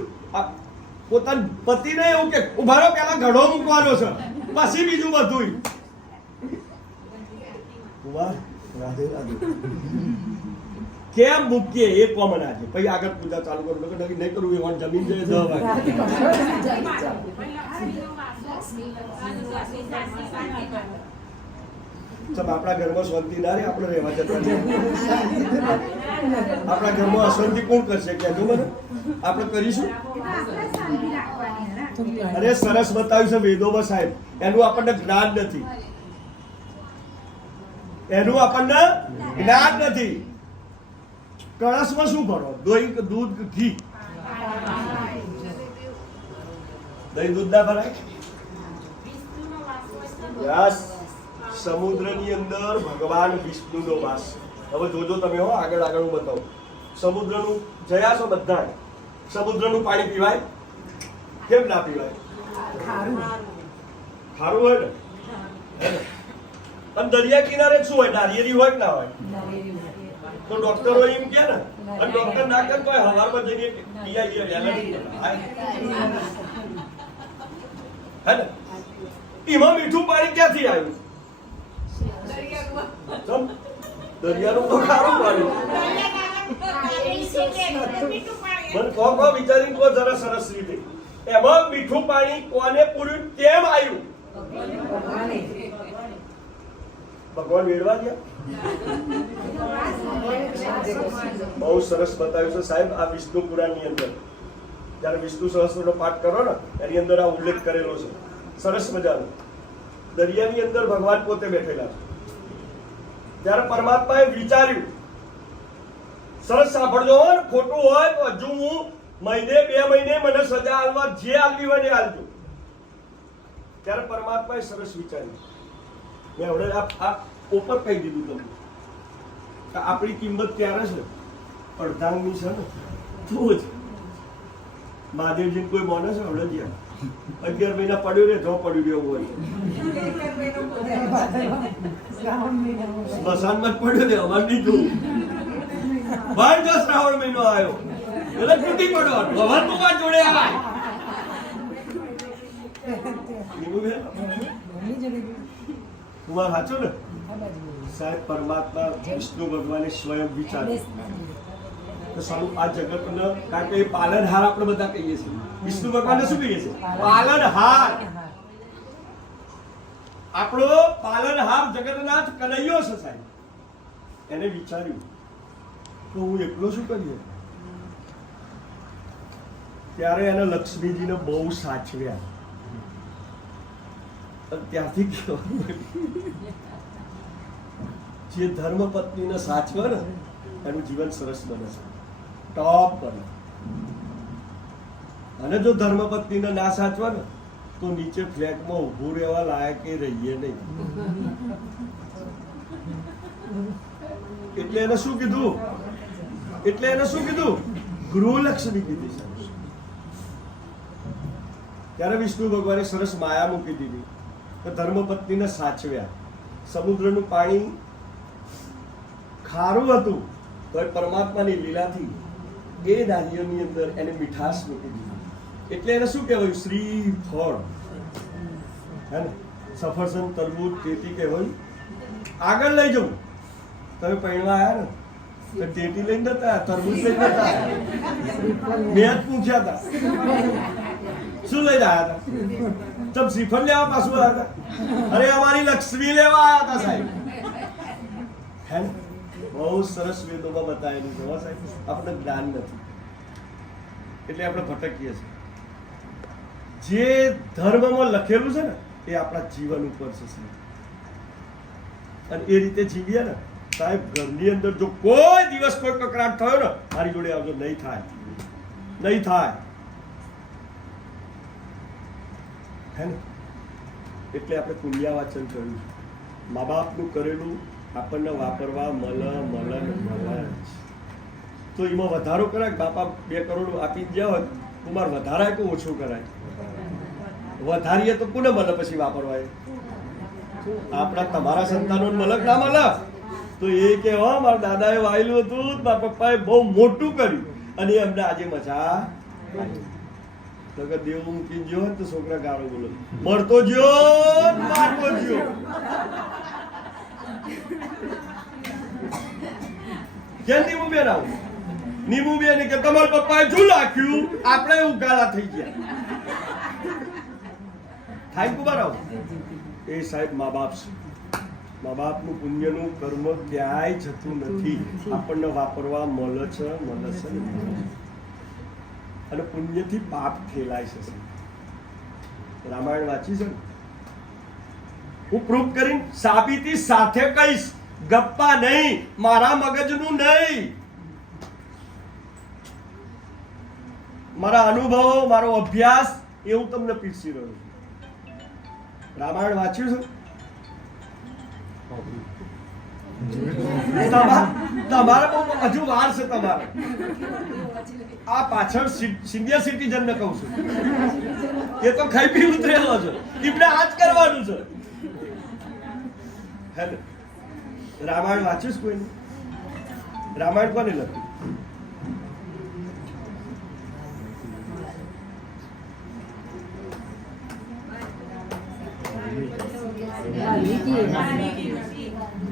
પોતાના પતિને એવું કે ઉભા રહો, પેલા ઘડો મૂકવાનો છે, પછી બીજું બધું. રાધે રાધે. કેમ મૂકીએ એ કોમન આજે. પછી આગળ પૂજા ચાલુ કરું કે નહીં કરવું, એ જમીન જોઈએ 10 વાગે. આપણા ઘરમાં શાંતિ ના રહે, આપણે રહેવા જતા. આપણા ઘરમાં અશાંતિ કોણ કરશે? કહેજો મને, આપણે કરીશું. અરે સરસ બતાવ્યું છે વેદોમાં સાહેબ, એનું આપણને જ્ઞાન નથી. એનું આપણને જ્ઞાન નથી. કળશમાં શું ભરો? દૂધ, ઘી. દહીં દૂધ ના ભરાય? યસ. સમુદ્રની અંદર ભગવાન વિષ્ણુનો વાસ. હવે જોજો તમે, હો આગળ આગળ હું બતાવું. સમુદ્રનું જયા છો બધા. સમુદ્રનું પાણી પીવાય? કેમ ના પીવાય? ખારું હોય ને. અને દરિયા કિનારે શું હોય? નારિયેળી હોય કે ના હોય? તો ડોક્ટરો એમ કે ને, અને ડોક્ટર ના કરે તો હવારમાં જઈને હે ને. એમાં મીઠું પાણી ક્યાંથી આવ્યું? દરિયાનું તો ખારું પાણી. મને કહો વિચારી કહો જરા સરસ રીતે. એમાં મીઠું પાણી કોને પૂર્યું? કેમ આવ્યું? ભગવાન વેડવા ગયા. બહુ સરસ બતાવ્યું છે સાહેબ. આ વિષ્ણુ પુરાણ ની અંદર જયારે વિષ્ણુ સહસ્ત્રનો પાઠ કરો ને, એની અંદર આ ઉલ્લેખ કરેલો છે. સરસ મજાનો. દરિયાની અંદર ભગવાન પોતે બેઠેલા છે. ત્યારે પરમાત્માએ વિચાર્યું, સરસ સાંભળજો, ખોટું હોય તો હજુ હું મહિને 2 મહિને મને સજા આલવા જે આલવી હોય ને આલજો. ત્યારે પરમાત્માએ સરસ વિચાર્યું. મેં હવે આ ઉપર કહી દીધું તમને કે આપણી કિંમત ત્યારે છે અડધાંગની છે ને તો જ. મહાદેવજી કોઈ માને છે? હવે જ્યાં 11 મહિના પડ્યું રે, જો પડ્યું રહેવું હોય સ્મશાનમાં જ પડ્યું ને, અમારે નહીં જોવું. ભાઈ જો શ્રાવણ મહિનો આવ્યો એટલે તૂટી પડવાનું. હવે તું વાત જોડે આય. કુમાર સાચું ને સાહેબ? પરમાત્મા વિષ્ણુ ભગવાને સ્વયં વિચાર્યું તો સારું આ જગતને, કારણ કે પાલનહાર આપણે બધા કહીએ છીએ. વિષ્ણુ ભગવાનને શું કહીએ છીએ? પાલનહાર. આપણો પાલનહાર જગન્નાથ કનૈયો છે સાહેબ. એને વિચાર્યું તો હું એકલો શું કરીએ? ત્યારે એને લક્ષ્મીજીને બહુ સાચવ્યા. ત્યારથી જે ધર્મ પત્નીને સાચવે ને એનું જીવન સરસ બને છે, ટોપ બને. અને જો ધર્મ પત્નીને ના સાચવે ને તો નીચે ફ્લેટમાં ઊભું રહેવા લાયક એ રહીએ નહીં. એટલે એને શું કીધું? ગૃહલક્ષ્મી કીધી છે. ત્યારે વિષ્ણુ ભગવાને સરસ માયા મૂકી દીધી તો ધર્મપત્નીને સાચવ્યા. સમુદ્રનું પાણી ખારું હતું તો પરમાત્માની લીલાથી એ નારિયેળની અંદર એને મીઠાશ મૂકી દીધી. એટલે એને શું કહેવાયું? શ્રીફળ. હે ને? સફરજન, તરબૂચ, કેતી કહેવાયું. આગળ લઈ જવું તમે પૈણવા આવ્યા ને તો ટેટી લઈને નતા, તરબૂચ લઈને નતા, મેં જ પૂછ્યા હતા શું લઈને આવ્યા હતા? તમ શ્રીફળ લેવા પાછું આવ્યા હતા? અરે અમારી લક્ષ્મી લેવા આવ્યા હતા સાહેબ. હે ને? બહુ સરસ વેદોમાં બતાવેલું છે સાહેબ. આપણે જ્ઞાન નથી એટલે આપણે ભટકીએ છીએ. જે ધર્મમાં લખેલું છે ને એ આપણા જીવન ઉપર છે અને એ રીતે જીવીએ ને સાહેબ. ઘરની અંદર જો કોઈ દિવસ કોઈ કકરાટ થયો ને મારી જોડે આવજો, નહીં થાય, નહીં થાય. હે ને? એટલે આપણે પુણ્ય વાચન કર્યું, મા બાપનું કરેલું આપણને વાપરવા મળે. તો એમાં વધારો કરાય. બાપા 2 કરોડ આપી ગયા હોય તો મારે વધારાય કે ઓછું કરાય? વધારીએ તો કોને મળે પછી વાપરવા? આપણા તમારા સંતાનો મળે ના મળે? તો એ કે મારા દાદાએ વાયેલું હતું, મારા પપ્પાએ બહુ મોટું કર્યું અને એમને આજે મજા આવી. તો કે દેવ મૂકી ગયો તો છોકરા ગાળો બોલો, મળતો જ્યો મારતો જ્યો. કેમ નીમુબેન આવું? નીમુબેન કે તમારા પપ્પાએ શું લાખ્યું, આપણે ઉગાડા થઈ ગયા. થાય કુમાર આવું? એ સાહેબ મા બાપ છે. મા બાપનું પુણ્યનું કર્મ ક્યાંય જતું નથી, આપણને વાપરવા મળે છે. અને પુણ્યથી પાપ ફેલાય છે. રામાયણ વાંચી છે ને? હું પ્રૂફ કરીને સાબિતી સાથે કહીશ, ગપ્પા નહીં, મારા મગજનું નહીં. મારા અનુભવો, મારો અભ્યાસ એ હું તમને પીરસી રહ્યો છું. રામાયણ વાંચ્યું છે? તમારે બહુ હજુ વાર છે. તમારે આ પાછળ સિનિયર સિટીઝન ને કહું છું, એ તો ખાઈ પી ઉતરેલો છે, એમને આ જ કરવાનું છે. રામાયણ વાંચ્યું છે કોઈને? રામાયણ કોને લખ્યું?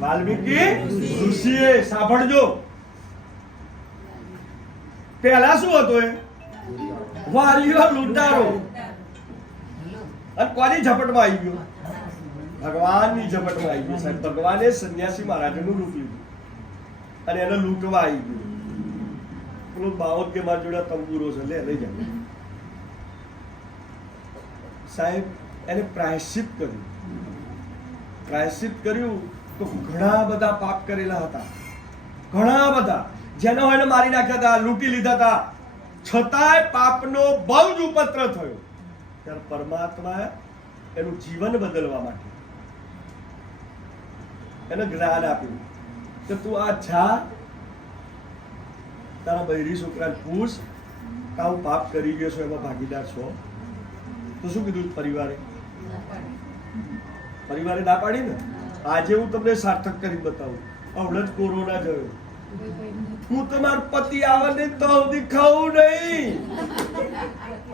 વાલ્મીકી ઋષિએ. સાંભળજો, પહેલા શું હતું? એ વાલીઓ લૂંટારો. અને કોની ઝપટમાં આવી ગયો? ભગવાનની ઝપટમાં આવી ગયો સાહેબ. ભગવાને સંન્યાસી મહારાજનું રૂપ લીધું અને એને લૂંટવા આવી ગયું. પેલો બાવત કે મારી જોડે તંબુરો છે, લે લઈ જાય સાહેબ. એને પ્રાયશ્ચિત કર્યું. પ્રાયશ્ચિત કર્યું તો ઘણા બધા પાપ કરેલા હતા, ઘણા બધા. જેનો એને મારી નાખ્યા હતા, લૂંટી લીધા હતા, છતાંય પાપનો બહુ જ ઉપદ્રવ થયો. ત્યારે પરમાત્મા એનું જીવન બદલવા માટે એને જ્ઞાન આપ્યું કે તું આ જા, તારા બૈરી છોકરાને પૂછ કે હું પાપ કરી ગયો છું, એમાં ભાગીદાર છો? તો શું કીધું પરિવારે? પરિવારે ના પાડી ને. આજે હું તમને સાર્થક કરી બતાવું. હમણાં જ કોરોના જોયો, હું તમારો પતિ આવે ને તો ખાવું નહીં.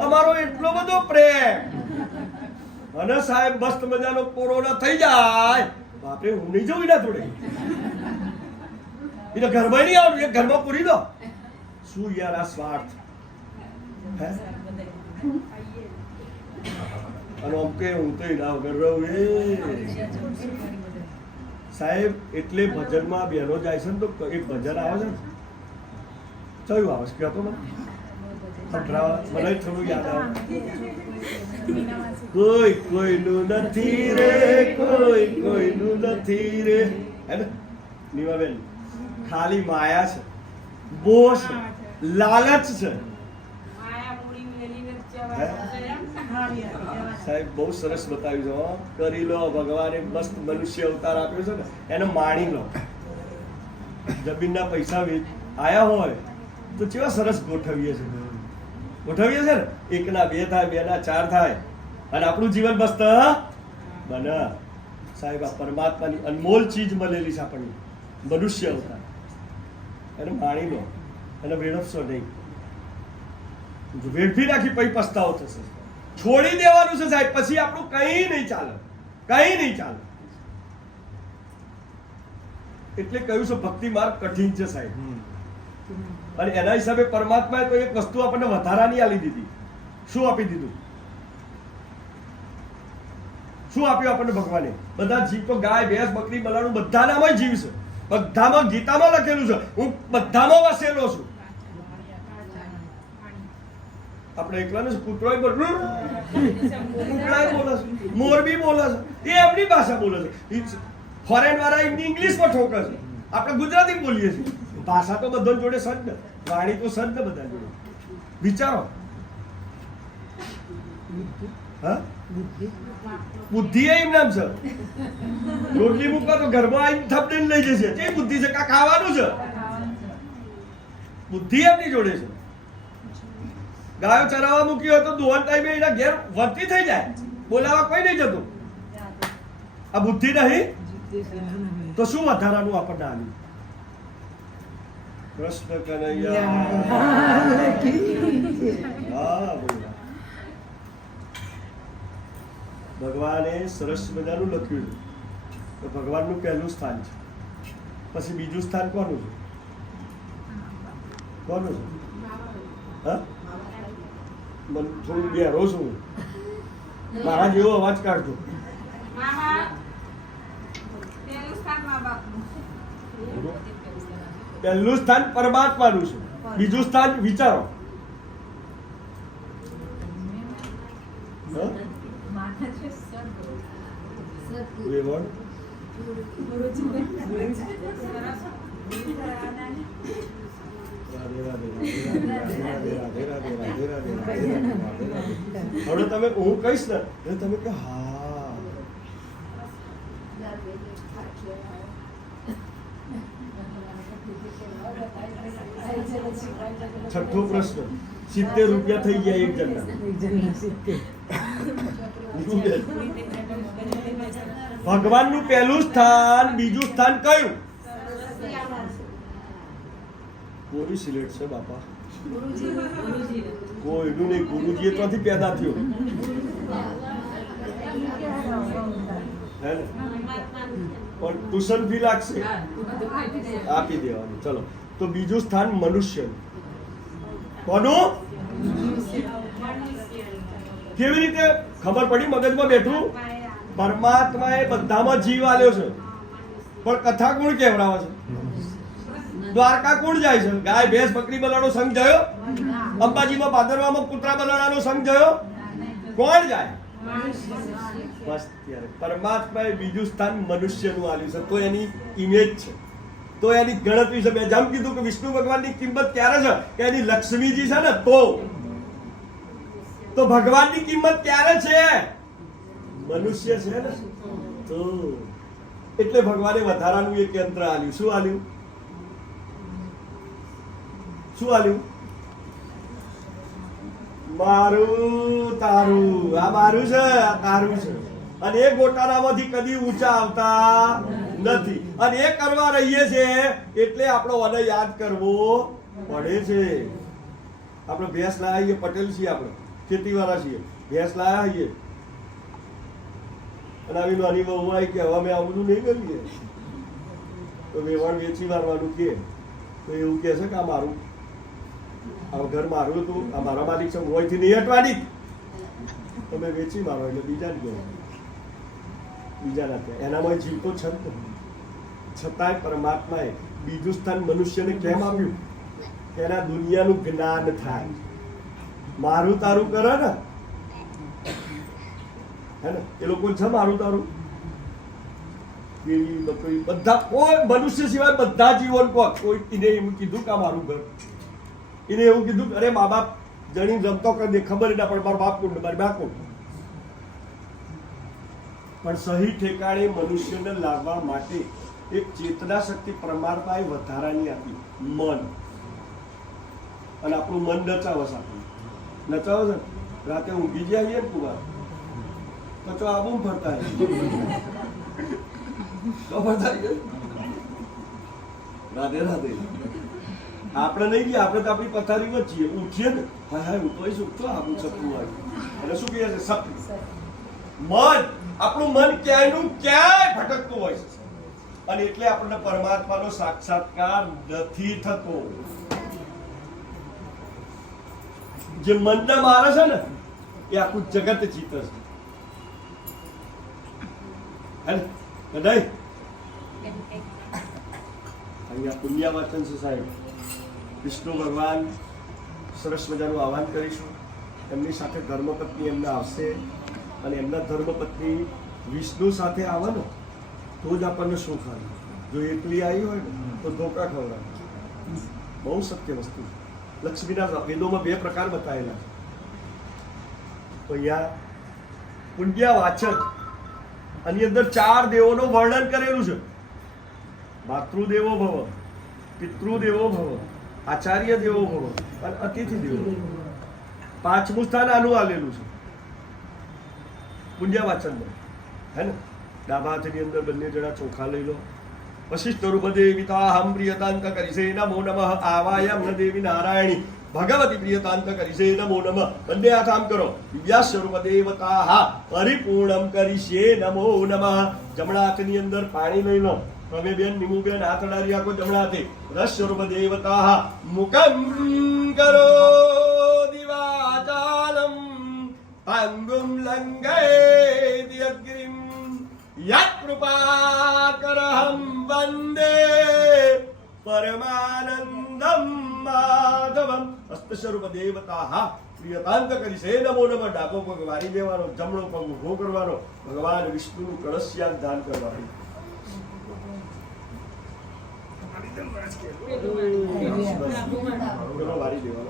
અમારો એટલો બધો પ્રેમ. અને સાહેબ મસ્ત મજાનો કોરોના થઈ જાય, બાપરે હું નહીં જવું એના જોડે. એટલે ઘરમાં નહીં આવડું, એ ઘરમાં પૂરી દો. શું યાર આ સ્વાર્થ. અને આમ કે હું તો એના વગર રહું એ સાહેબ. એટલે ભજનમાં બહેનો જાય છે ને તો એક ભજન આવે છે ને, કયું આવે છે કહેતો મને? મને થોડું યાદ આવે. કોઈ કોઈનું નથી રે, કોઈ કોઈનું નથી રે. હે ને નીમાબેન? ખાલી માયા છે, મોહ છે, લાલચ છે. સાહેબ બહુ સરસ બતાવ્યું છે. કરી લો, ભગવાને મસ્ત મનુષ્ય અવતાર આપ્યો છે ને, એને માણી લો. જમીનના પૈસા આયા હોય તો કેવા સરસ ગોઠવીએ છે ને. એકના 2 થાય, 2ના 4 થાય અને આપણું જીવન મસ્ત બને. સાહેબ આ પરમાત્માની અનમોલ ચીજ મળેલી છે આપણને, મનુષ્ય અવતાર. એને માણી લો, એને વેડફશો નહીં. વેડફી નાખી પછી પસ્તાવો થશે. છોડી દેવાનું છે સાહેબ, પછી આપણું કઈ નહીં ચાલે, કઈ નહીં ચાલે. એટલે કહ્યું છે ભક્તિ માર્ગ કઠિન છે સાહેબ. અને એના હિસાબે પરમાત્માએ તો એક વસ્તુ આપણને વધારાની આલી દીધી. શું આપી દીધું? શું આપ્યું આપણને ભગવાને? બધા જીવ તો ગાય ભેંસ બકરી બલાડું બધાનામાં જીવ છે. બધામાં ગીતામાં લખેલું છે, હું બધામાં વસેલો છું. આપણે એકલા ને કૂતરો બોલે છે, મોરબી બોલે છે, એ એમની ભાષા બોલે છે. ફોરેન વાળા એમની ઇંગ્લિશમાં ઠોકે છે, આપણે ગુજરાતી બોલીએ છીએ. ભાષા તો બધા જોડે સજ ને, વાણી તો સજ ને બધા જોડે. વિચારો, હા બુદ્ધિ એમ નામ છે. રોટલી મૂકવા તો ઘરમાં આવીને થપડીને લઈ જશે. જે બુદ્ધિ છે કા ખાવાનું છે, બુદ્ધિ એમની જોડે છે. ગાયો ચરાવવા મૂકી હોય તો દોહન ટાઈમે એના ઘેર વર્તી થઈ જાય, બોલાવા કોઈ નહીં જતું. આ બુદ્ધિ નહીં તો શું વધારાનું આપણને આવ્યું? કૃષ્ણ કનૈયા. હા બોલા. ભગવાને સરસ મજાનું લખ્યું છે. તો ભગવાનનું પહેલું સ્થાન છે, પછી બીજું સ્થાન કોનું છે? કોનું છે? હા મને થોડું બેરો છું, મારા જેવો અવાજ કાઢજો. પહેલું સ્થાન પરમાત્માનું છે, બીજું સ્થાન વિચારો. હવે તમે હું કહીશ ને એટલે તમે કે હા. છઠ્ઠો પ્રશ્ન, 70 રૂપિયા થઈ ગયા એક જણના. ભગવાનનું પહેલું સ્થાન, બીજું સ્થાન કયું? કોની સિલેક્ટ છે બાપા? કોઈનું નહીં. ગુરુજી ત્યાંથી પેદા થયો હે ને, પણ ટ્યુશન ફી લાગશે, આપી દેવાની. ચલો, તો બીજું સ્થાન મનુષ્ય. કોનું? કેવી રીતે ખબર પડી? મગજમાં બેઠું. પરમાત્માએ બધામાં જીવ આલ્યો છે, પણ કથા કોણ કહેવડાવે છે? દ્વારકા કોણ જાય છે? ગાય ભેંસ બકરી બલાડો સંગ જોયો? અંબાજીમાં ભાદરવામાં કૂતરા બલાડાનો સંગ જોયો? કોણ જાય? બસ ત્યારે પરમાત્માએ બીજું સ્થાન મનુષ્યનું આલ્યું છે. તો એની ઇમેજ છે, તો એની ગણતરી છે. મેં જેમ કીધું કે વિષ્ણુ ભગવાનની કિંમત ક્યારે છે કે એની લક્ષ્મીજી છે ને, તો ભગવાનની કિંમત ક્યારે છે? મનુષ્ય છે ને તો. એટલે ભગવાને વધારાનું એક યંત્ર આલ્યું. શું આલ્યું? શું આલ્યું? મારું તારું. આ મારું છે, આ તારું છે. અને એ ગોટાળામાંથી કદી ઊંચા આવતા નથી. અને એ કરવા રહીએ છે એટલે આપણો મને યાદ કરવો પડે છે. આપણે ભેંસ લાયા છીએ, પટેલ છીએ, આપણે ખેતીવાળા છીએ, ભેંસ લાયા છીએ. અને આવી નાની બહુ આવી કે હવે અમે આ બધું નહીં કરીએ તો વેવાણ વેચી મારવાનું કે તો એવું કહે છે કે આ મારું, આ ઘર મારું હતું, આ મારા માલિક છે, હોયથી નહીં હટવાની. તમે વેચી મારો એટલે બીજાને કહો, બીજાના ત્યાં એનામાં જીવ તો છે ને. છતાંય પરમાત્માએ બીજું સ્થાન મનુષ્યને કેમ આપ્યું? એના દુનિયાનું જ્ઞાન થાય. મારું તારું કરે ને હે ને, એ લોકો છે મારું તારું. કેવી બકરી બધા, કોઈ મનુષ્ય સિવાય બધા જીવન કોઈ એને એવું કીધું કે મારું ઘર, એને એવું કીધું અરે મા બાપ જણી રમતો કરી દે, ખબર ના પડે મારો બાપ કોણ મારી બા કોણ. પણ સહી ઠેકાણે મનુષ્યને લાવવા માટે એક ચેતના શક્તિ પરમાત્માએ વધારાની આપી, મન. અને આપણું મન નચાવે છે, આપણું નચાવે છે. રાતે ઊંઘી જઈએ ને કુવા તો આબુ ફરતા રાધે રાધે. આપણે નહીં ગયા, આપણે તો આપણી પથારીમાં જ છીએ. ઉઠીએ ને હા હા ઉઠવાઈશું તો આપણું સપનું આવ્યું. અને શું કહે છે? સપનું. મન, આપણું મન ક્યાંયનું ક્યાંય ભટકતું હોય છે. અને એટલે આપણને પરમાત્માનો સાક્ષાત્કાર નથી થતો. જે મનને મારે છે ને એ આખું જગત જીતે છે. અહીંયા પુણ્યવાચન છે સાહેબ. વિષ્ણુ ભગવાન સરસ મજાનું આહ્વાન કરીશું. એમની સાથે ધર્મપત્ની એમને આવશે અને એમના ધર્મપત્ની વિષ્ણુ સાથે આવે ને તો જ આપણને સુખ આવે. જો એકલી આવી હોય ને તો ધોકા ખવડાવે. બહુ સત્ય વસ્તુ છે. લક્ષ્મીના વેદોમાં 2 પ્રકાર બતાવેલા છે. તો અહીંયા પુણ્યવાચન આની અંદર 4 દેવોનું વર્ણન કરેલું છે. માતૃદેવો ભવ, પિતૃદેવો ભવ, આચાર્ય દેવો ભવ અને અતિથિ દેવો. 5મું સ્થાન આનું આલેલું છે પુણ્યવાચનમાં. હે ને ડાબા હાથની અંદર બંને જણા ચોખા લઈ લો. વશિષ્ઠ રૂપદેવિતાહમ પ્રિયતાંત કરીશે નમો નમઃ. આવાયમ ન દેવી નારાયણી ભગવતી પ્રિયતાંત કરીશે નમો નમઃ. બંને હાથ આમ કરો. દિવ્યા સ્વરૂપ દેવતાહ પરિપૂર્ણમ કરીશે નમો નમઃ. જમણા હાથની અંદર પાણી લઈ લો. તમે બેન નિમુ બેન હાથ અડાડી રાખો જમણા હાથે. રસ સ્વરૂપ દેવતાહ મુખમ કરો દિવાચાલમ અંગુમ લંઘયતિ અગ્રિમ યત કૃપાકરહમ વંદે પરમાનંદમ માધવમ. હસ્ત સ્વરૂપ દેવતાહ પ્રિયતાંત કરીશે નમો નમઃ. ડાબો પગ વારી દેવાનો, જમણો પગ ઉભો કરવાનો, ભગવાન વિષ્ણુનું કળશયાન દાન કરવાનું. વારી દેવાનો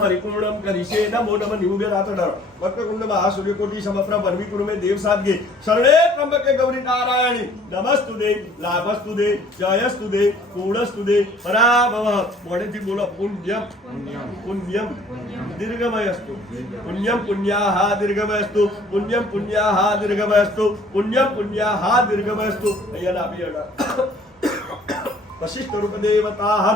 પરિપૂર્ણમ કરીશે નમો નમઃ. નિમુબે રાત ડરો વક્રકુંડમાં આ સૂર્યકોટી સમપ્રભ વન્મીકુંડમે દેવ સાધ્યે શરણે ત્રંબકે ગૌરી નારાયણી નમસ્તુદે લાભસ્તુદે જયસ્તુદે પૂર્ણસ્તુદે પરાભવ. મોઢેથી બોલો પુણ્યમ પુણ્યમ દીર્ઘમયસ્તુ પુણ્યમ પુણ્યાહા દીર્ઘમયસ્તુ પુણ્યમ પુણ્યાહા દીર્ઘમયસ્તુ પુણ્યમ પુણ્યાહા દીર્ઘમયસ્તુ. અહીંયા આપી વશિષ્ઠ રૂપ દેવતાહ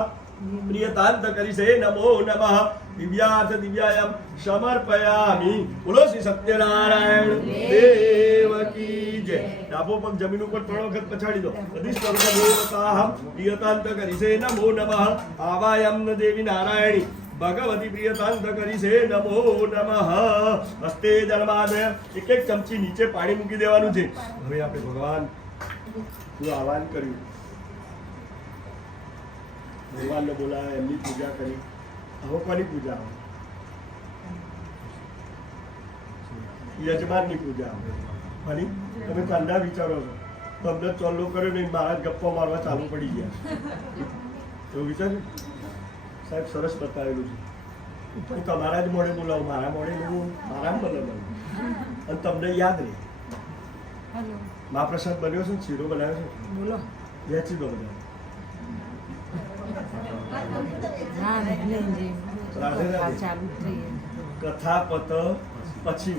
પ્રિયતાંત કરીશે નમો નમઃ. દિવ્યાર્થ દિવ્યાયમ સમર્પયામિ. બોલો શ્રી સત્યનારાયણ દેવ કી જય. ડાબો પગ જમીન ઉપર 3 વખત પછાડી દો. અધિષ્ઠ દેવતાહ પ્રિયતાંત કરીશે નમો નમઃ. આવાયમ દેવી નારાયણી ભગવતી પ્રિયતાંત કરીશે નમો નમઃ. હસ્તે જન્માદય. એક ચમચી નીચે પાણી મૂકી દેવાનું છે. હવે આપણે ભગવાનનું આહ્વાન કર્યું, ભગવાનને બોલાવે, એમની પૂજા કરી. હવે કોની પૂજા આવે? યજમાનની પૂજા આવે. ફરી તમે કાંડા વિચારો છો, તમને ચોલ્લો કર્યો નહીં, મહારાજ ગપ્પા મારવા ચાલુ પડી ગયા. એવું વિચાર્યું? સાહેબ સરસ બતાવેલું છે. હું તમારા જ મોડે બોલાવું, મારા મોડે બોલું, મારા બોલાવું અને તમને યાદ રહે. મહાપ્રસાદ બન્યો છે, શીરો બનાવ્યો છે, બોલો વેચી દો બધા. કથા પત પછી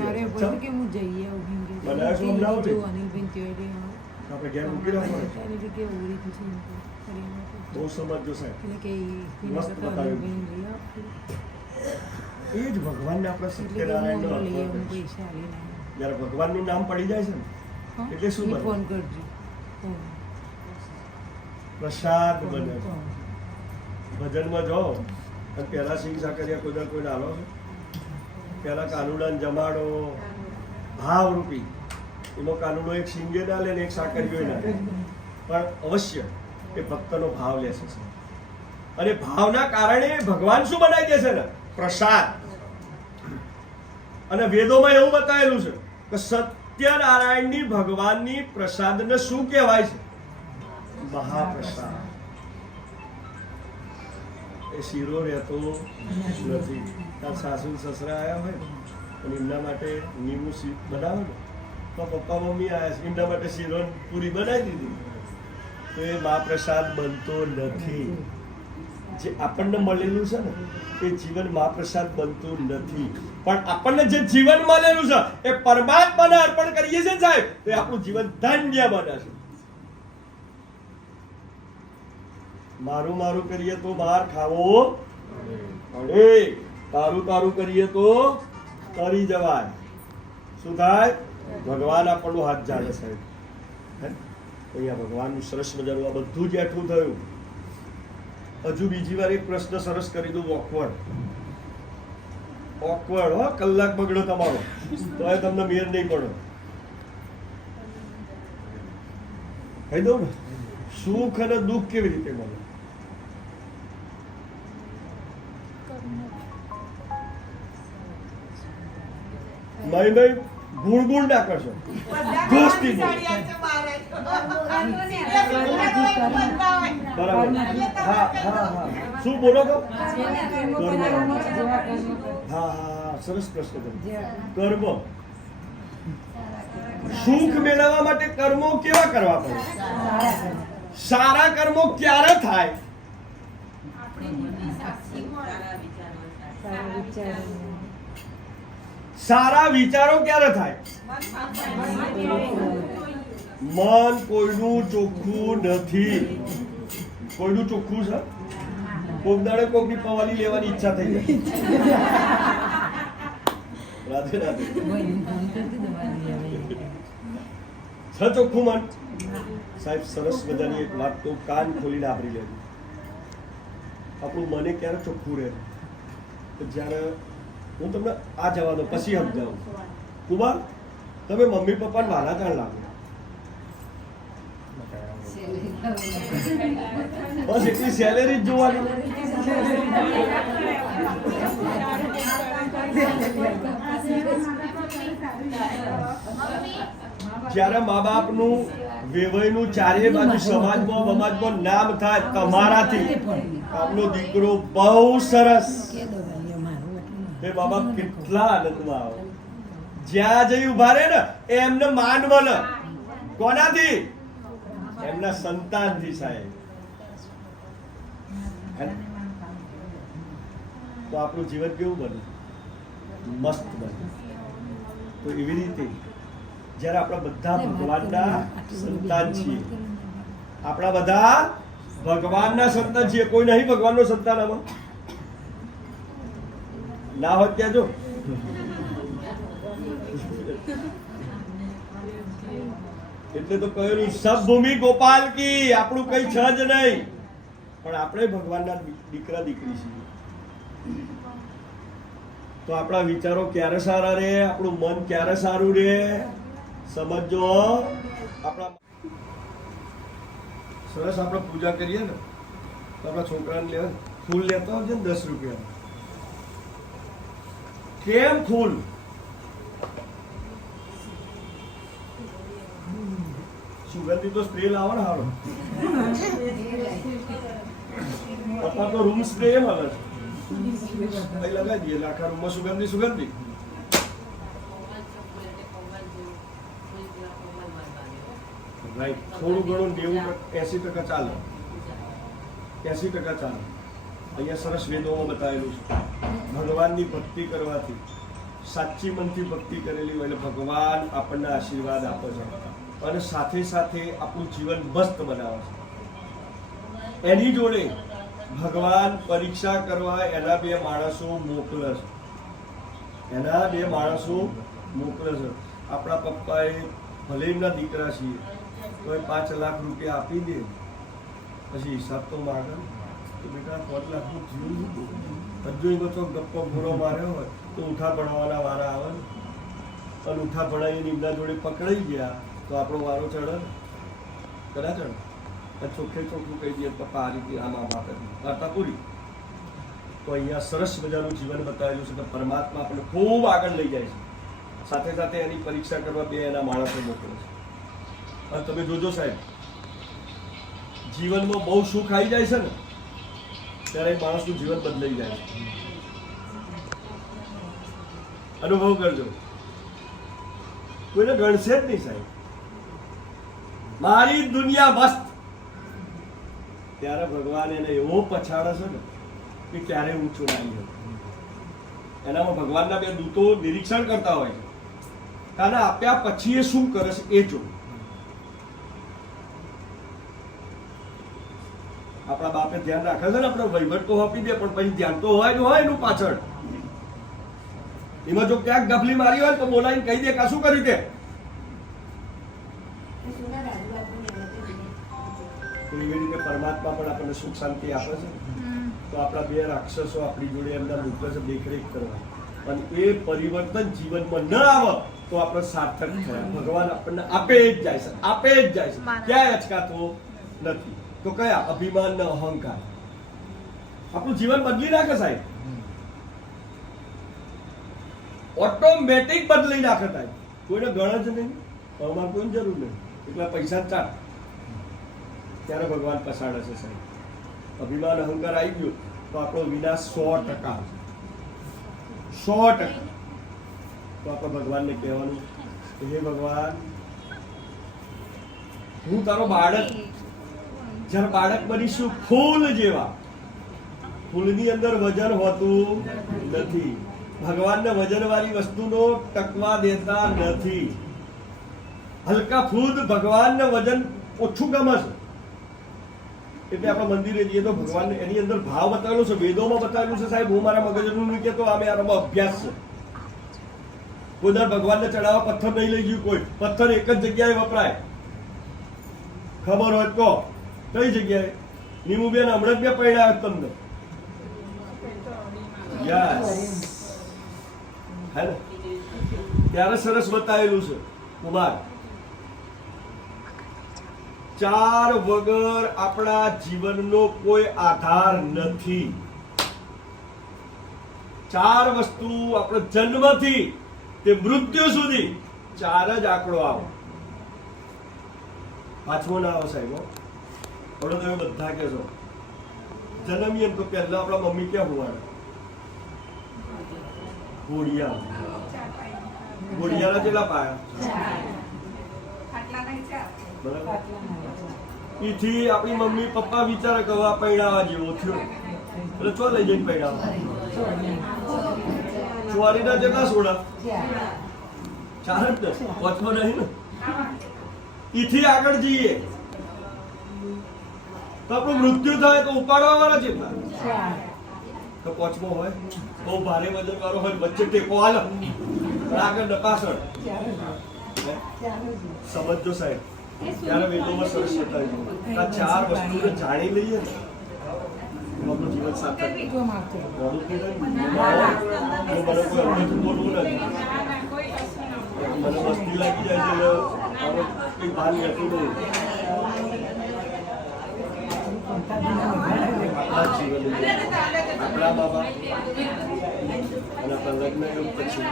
આપણે ઘેર મૂકી રાખો. બહુ સમજો સાહેબ, મસ્ત બતાવ્યું. એ જ ભગવાનને આપણે સત્યનારાયણ જયારે ભગવાનનું નામ પડી જાય છે ને એટલે શું ફોન કરજો, પ્રસાદ બને. ભજનમાં જાઓ અને પહેલા સિંગ સાકરિયા કોઈ ડાલો છે, પહેલા કાનુડાને જમાડો ભાવરૂપી. એમાં કાનુડો એક સિંગે ના લે ને એક સાકરિયો ના લે, પણ અવશ્ય એ ભક્તનો ભાવ લેશે. અને ભાવના કારણે ભગવાન શું બનાવી દે છે ને? પ્રસાદ. અને વેદોમાં એવું બતાવેલું છે કે સત્યનારાયણની ભગવાનની પ્રસાદને શું કહેવાય છે? મહાપ્રસાદ. એ શીરો રહેતો નથી. તાર સાસુ સસરા આવ્યા હોય અને એમના માટે નીમું બનાવે ને તો પપ્પા મમ્મી આવ્યા છે, એમના માટે શીરો પૂરી બનાવી દીધી, તો એ મહાપ્રસાદ બનતો નથી. જે આપણને મળેલું છે ને એ જીવન મહાપ્રસાદ બનતું નથી. પણ આપણને જે જીવન મળેલું છે એ પરમાત્માને અર્પણ કરીએ છીએ સાહેબ, તો એ આપણું જીવન ધન્ય બને છે. મારું કરીએ તો બહાર ખાવો પડે, તારું કરીએ તો તરી જવાય. શું થાય? ભગવાન આપણો હાથ જાળે સાહેબ. અહીંયા ભગવાનનું સરસ મજાનું આ બધું જ એઠું થયું. હજુ બીજી વાર એક પ્રશ્ન સરસ કરી દઉં. ઓકવર્ડ હો, કલાક બગડો તમારો તો એ તમને મેર નહીં પડે. કહી દઉં ને, સુખ અને દુઃખ કેવી રીતે મળે? નહીં ગુણ ના કરશો, દોસ્તી બરાબર. હા શું બોલો છો? હા સરસ પ્રશ્ન કર્મ. સુખ મેળવવા માટે કર્મો કેવા કરવા પડે? સારા કર્મો ક્યારે થાય? સારા વિચારો ક્યારે થાય? મન કોઈનું ચોખ્ખું નથી. કોઈનું ચોખ્ખું છે? કોક દાડે કોકની પવાલી લેવાની ઈચ્છા થઈ જાય. રાધે રાધે. છે ચોખ્ખું મન? સાહેબ સરસ મજાની એક વાત તો કાન ખોલીને આપણી લેવી. આપણું મને ક્યારે ચોખ્ખું રહે? જ્યારે હું તમને આ જવા દો પછી સમજાવું. કુમાર, તમે મમ્મી પપ્પાને વાલા જાણ લાગો, બસ એટલી સેલેરી જ જોવાની. જ્યારે મા બાપનું વેવાઈનું ચારે બાજુ સમાજમાં નામ થાય તમારાથી, આપનો દીકરો બહુ સરસ, એ મા બાપ કેટલા આનંદમાં આવે. જ્યાં જઈ ઉભા રહે ને એમને માન મળે. કોનાથી? એમના સંતાનથી સાહેબ. તો આપણું જીવન કેવું બને? મસ્ત બને. તો એવી રીતે જ્યારે આપણા બધા ભગવાનના સંતાન છીએ, આપણા બધા ભગવાનના સંતાન છીએ. કોઈ નહીં ભગવાનનો સંતાન આમાં? ના હોય ત્યાં જો. એટલે તો કહ્યું સબ ભૂમિ ગોપાલ કી. આપણું કઈ છે જ નહીં, પણ આપણે ભગવાનના દીકરા દીકરી છીએ. તો આપણા વિચારો ક્યારે સારા રહે? આપણું મન ક્યારે સારું રહે? સમજો. આપણા સરસ આપણે પૂજા કરીએ ને તો આપણા છોકરાને લેવા ફૂલ લેતા હોય છે ને 10 રૂપિયા. કેમ ફૂલ? સુગંધી તો સ્પ્રે લાવો ને હારો. અથવા તો રૂમ સ્પ્રે એમ આવે છે, લગાવી દઈએ આખા રૂમમાં સુગંધી. રાઈટ. થોડું ઘણું 80% ચાલે. 80% ચાલે. અહીંયા સરસ વેદોમાં બતાવેલું છે, ભગવાનની ભક્તિ કરવાથી, સાચી મનથી ભક્તિ કરેલી હોય એટલે ભગવાન આપણને આશીર્વાદ આપે છે અને સાથે સાથે આપણું જીવન મસ્ત બનાવે છે. એની જોડે ભગવાન પરીક્ષા કરવા એના 2 માણસો મોકલે છે. આપણા પપ્પાએ ભલે એમના દીકરા છીએ તો 5 લાખ રૂપિયા આપી દે, પછી હિસાબ તો માગે તો બેટા 5 લાખનું જીવ હજુ બધો ગપ્પો ભૂરો માર્યો હોય તો ઉઠા ભણવાના વારા આવે ને, અને ઉઠા ભણાવીને એમના જોડે પકડાઈ ગયા તો આપણો વારો ચડે કદાચ ચડે. ચોખ્ખે ચોખ્ખું કહી દઈએ પપ્પા આ રીતે આમ આમ આપે વાર્તા પૂરી. તો અહીંયા સરસ મજાનું જીવન બતાવેલું છે કે પરમાત્મા આપણને ખૂબ આગળ લઈ જાય છે. સાથે સાથે એની પરીક્ષા કરવા 2 એના માણસો મોકલે છે. અને તમે જોજો સાહેબ, જીવનમાં બહુ સુખ આવી જાય છે ને ત્યારે માણસનું જીવન બદલાઈ જાય છે. અનુભવ કરજો. કોઈને ગણશે જ નહીં સાહેબ. મારી દુનિયા મસ્ત. ત્યારે ભગવાન એને એવો પછાડે છે ને કે ક્યારે ઊંચું ના આવી શકે. એનામાં ભગવાનના 2 દૂતો નિરીક્ષણ કરતા હોય છે, કારણ આપ્યા પછી એ શું કરે છે એ જો. આપણા બાપે ધ્યાન રાખે છે ને, આપણે વહીવટ તો આપી દે પણ પછી ધ્યાન તો હોય જ હોય એનું પાછળ. એમાં જો ક્યાંક ગફલી મારી હોય તો બોલાવીને કહી દે કે શું કર્યું તે. એવી રીતે પરમાત્મા પણ આપણને સુખ શાંતિ આપે છે. તો આપણા બે રાક્ષસો આપણી જોડે એમના મૂકે છે દેખરેખ કરવા, અને એ પરિવર્તન જીવનમાં ન આવે તો આપણે સાર્થક થયા. ભગવાન આપણને આપે જ જાય છે, આપે જ જાય છે, ક્યાંય અચકાતો નથી. તો કયા? અભિમાન ને અહંકાર આપણું જીવન બદલી નાખે સાહેબ, ઓટોમેટિક બદલી નાખે સાહેબ. કોઈને ગણ જ નહીં, અમારે કોઈની જરૂર નહીં, એટલા પૈસા જ ચાલ ત્યારે ભગવાન પસાડે છે સાહેબ. અભિમાન અહંકાર આવી ગયો તો આપણો વિનાશ 100%. તો આપણે ભગવાનને કહેવાનું કે હે ભગવાન, હું તારો બાળક, જ્યારે બાળક બનીશું ફૂલ જેવા, ફૂલની અંદર વજન હોતું નથી. ભગવાનને વજનવાળી વસ્તુનો ટકવા દેતા નથી. હલકા ફૂદ ભગવાનને વજન ઓછું ગમે છે. એટલે આપણે મંદિરે જઈએ તો ભગવાન એની અંદર ભાવ બતાવેલો છે, વેદોમાં બતાવેલું છે સાહેબ. હું મારા મગજનું નહીં કહેતો, આ મારો અભ્યાસ છે. કોઈ દર ભગવાનને ચડાવવા પથ્થર નહીં લઈ ગયું કોઈ. પથ્થર એક જ જગ્યાએ વપરાય, ખબર હોય તો કઈ જગ્યાએ? નીમુબેન હમણાં જ બે પૈડા તમને હે ને, ત્યારે સરસ બતાવેલું છે કુમાર. 4 વગર આપણા જીવનનો કોઈ આધાર નથી. 4 વસ્તુ આપણે જન્મથી તે મૃત્યુ સુધી 4 જ આંકડો આવે, 5મો ના આવે સાહેબ. હવે તમે બધા કહેશો જન્મીએ તો પહેલા આપણા મમ્મી ક્યાં હોવાના? ઘોડિયા. ઘોડિયાના કેટલા પાયા? બરાબર. ઈથી આપણી મમ્મી પપ્પા વિચારે કે આ પૈણાવા જેવો થયો એટલે ચો લઈ જઈને પૈણાવા. ચોરીના જેટલા સોડા? 4 જ ને, 5મો નહીં ને. ઈથી આગળ જઈએ તો આપણું મૃત્યુ થાય તો ઉપાડવા વાળા જેટલા? તો 5મો હોય, બહુ ભારે વજન વાળો હોય, વચ્ચે ટેકો હાલ, આગળ ને પાછળ. સમજો સાહેબ, ત્યારે વેદોમાં સરસ બતાવ્યું. આ 4 વસ્તુને જાણી લઈએ ને આપણું જીવન સાર્થક. મને કોઈ અંદરથી બોલવું નથી, મને મસ્તી લાગી જાય છે એટલે કંઈ ભાન રહેતું નહીં. આપણા જીવન, આપણા બાબા અને આપણા લગ્ન એવું પછી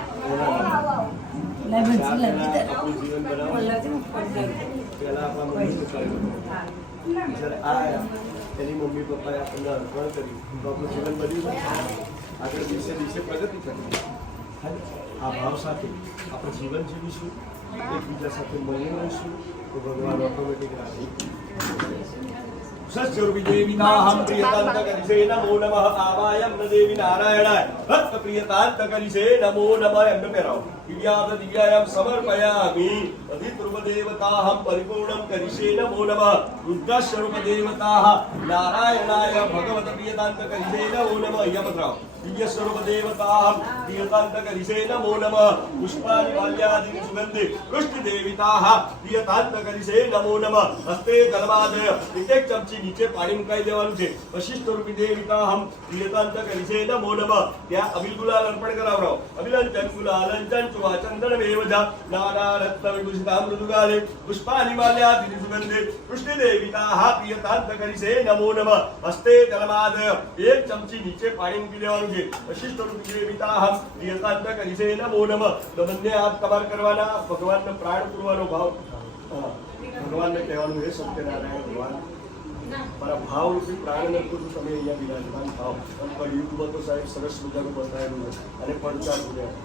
આપણું જીવન બનાવવાનું પહેલા આપણા મમ્મી કર્યું. જ્યારે આયા એની મમ્મી પપ્પાએ આપણને અર્પણ કર્યું તો આપણું જીવન બન્યું. આગળ દિવસે દિવસે પ્રગતિ કરી. આ ભાવ સાથે આપણે જીવન જીવીશું, એકબીજા સાથે મળીને રહીશું તો ભગવાન ઓટોમેટિક રાજી. સસ્યરૂપી દેવીનાહમ પ્રિયતાંત કરીશે નમો નમઃ. આવાયમ ન દેવી નારાયણાય ભક્ત પ્રિયતાંત કરીશે નમો નમઃ. એમને પહેરાવો. દિવ્યાદ દિવ્યાયમ સમર્પયામિ. અધિદ્રુવ દેવતાહમ પરિપૂર્ણમ કરીશે નમો નમઃ. રુદ્રસ્વરૂપ દેવતાહ નારાયણાય ભગવત પ્રિયતાંત કરીશે નમો નમઃ. અહીંયા પધરાવો. દિવ્ય સ્વરૂપ દેવતાહમ પ્રિયતાંત કરીશે નમો નમઃ. પુષ્પાની વાલ્યાદિની સુગંધે કૃષ્ણ દેવતાહ પ્રિયતાંત કરીશે નમો નમઃ. હસ્તે જલમાદય. એક ચમચી નીચે પાણી મુકાઈ દેવાનું છે. વશિષ્ઠ રૂપી દેવતાહમ પ્રિયતાંત કરીશે નમો નમઃ. ત્યાં અબિલ ગુલાલ અર્પણ કરાવરાવો. અબિલંચન ગુલાલંચન ચુવા ચંદન મેવજા નાના રત્ન વિભૂષિતા મૃદુગાલે પુષ્પાની માલ્યાદિની સુગંધે કૃષ્ણ દેવતાહ પ્રિયતાંત કરીશે નમો નમઃ. હસ્તે જલમાદય. એક ચમચી નીચે પાણી મૂકી દેવાનું છે. વશિષ્ઠ રૂપી દેવતાહમ પ્રિયતાંત કરીશે નમો નમઃ. તો બંને હાથ કબર કરવાના, ભગવાનને પ્રાણ પૂરવાનો ભાવ. ભગવાનને કહેવાનું હે સત્યનારાયણ ભગવાન, મારા ભાવ રૂપી પ્રાણને પૂરું તમે અહીંયા બિરાજમાન થાવ. અને કળિયુગમાં તો સાહેબ સરસ મજાનું બતાવેલું છે અને પડચાર બોલ્યા.